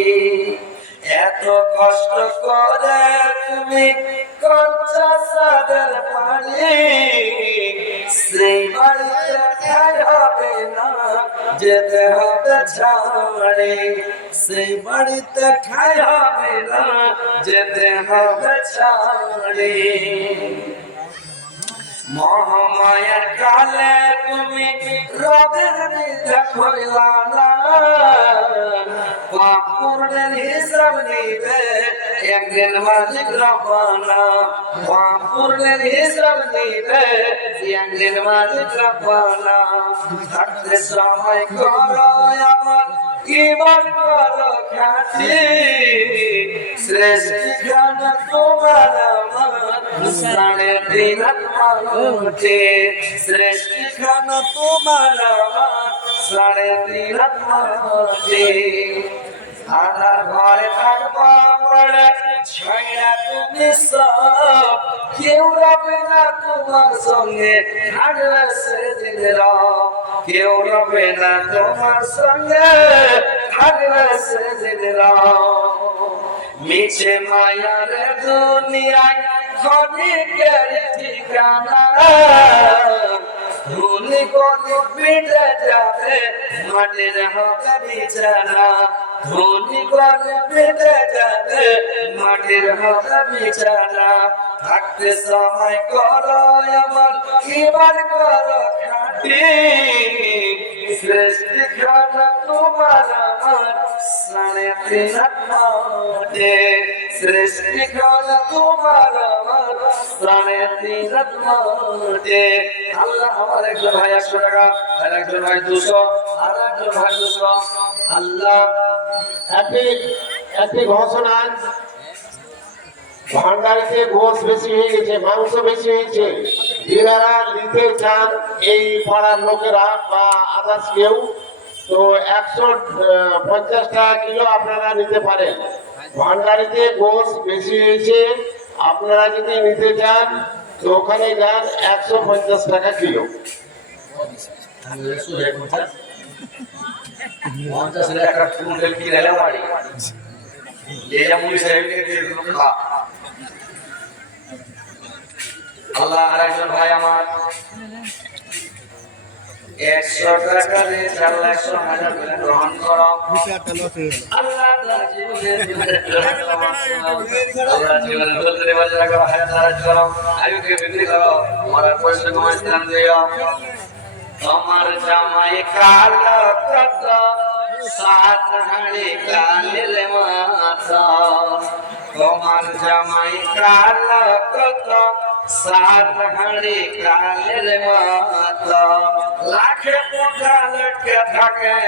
এত কষ্ট করে তুমি করছো সাদের পানি সেই বাড়িতে ঠাই হবে না যেতে হবে ছাড়ে সেই বাড়িতে ঠাই হবে না যেতে হবে ছাড়ে মহামায়ার কালে তুমি রবের নিধা কইলা না পাপুরের হিসাব নিবে একদিন মালিক রব্বানা পাপুরের হিসাব নিবে একদিন মালিক রব্বানা থাকতে সময় করো আমার ইমান করো খাটি শ্রেষ্ঠ জ্ঞান তোমার আমার সাড়ে তিন মাঠে শ্রেষ্ঠ জ্ঞান তোমার আমার সাড়ে তিন মাঠে আধার ঘরে থাকবা পড়ে ছয়টা তুমি সব কেউ রবে না তোমার সঙ্গে থাকলে সেদিন রব কেউ রবে না তোমার সঙ্গে থাকলে সেদিন রব মিছে মায়ার দুনিয়ায় ক্ষণিকের ঠিকানা ভুলে ধনী গরিব মিটে যাবে মাটির হবে বিছানা ধনী গরিব মিটে যাবে মাটির হবে বিছানা থাকতে সময় করো আমার এবার করো খাটি সৃষ্টি খানা তোমার আমার সাড়ে তিন মাঠে সৃষ্টি খানা তোমার আমার সাড়ে তিন মাঠে আল্লাহ আমার একজন ভাই 100 টাকা আর একজন ভাই 200 আর একজন ভাই 200 আল্লাহ একটি ঘোষণা ভান্ডারিতে গোশ বেশি হয়ে গেছে মাংস বেশি হয়েছে যারা নিতে চান এই পাড়ার লোকেরা বা আদার্স কেউ তো 150 টাকা কিলো আপনারা নিতে পারেন ভান্ডারিতে গোশ বেশি হয়েছে আপনারা যদি নিতে চান তো ওখানে যান 150 টাকা কিলো আল্লাহ আর একজন ভাই আমার 100 টাকা দিয়ে 4 লাখ 100,000 করে গ্রহণ করো আল্লাহ তার জীবনে বলতে বাজে রাখো হায়াত দারাজ করো আয়ুকে বৃদ্ধি করো মরার পয়সা কমাই স্থান দিও তোমার জামাই কালো কত সাত হাড়ি কালিল মাথা তোমার জামাই কালো কত সাত হাড়ি কালিল মাথা লাখে মুঠা লটকে থাকে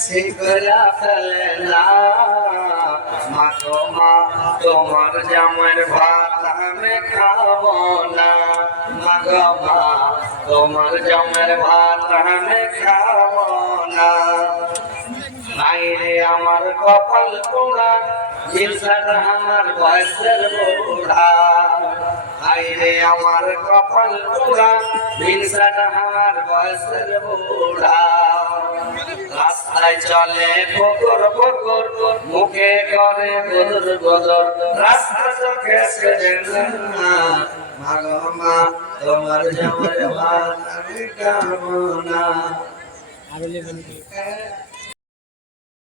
শিকলা ফেলে না মা তোমার জামাইয়ের ভাত আমি খাবো না মা তোমার জামাইয়ের ভাত আমি খাবো না আইরে আমার কপাল পোড়া জিলসাটা আমার বয়সের বুড়া আইরে আমার কপাল পোড়া জিলসাটা আমার বয়সের বুড়া রাস্তায় চলে ফকর ফকর মুখে করে বদর বদর রাস্তা চোখে সেজে না মা তোমার জামাই ভাত আমি খাবো না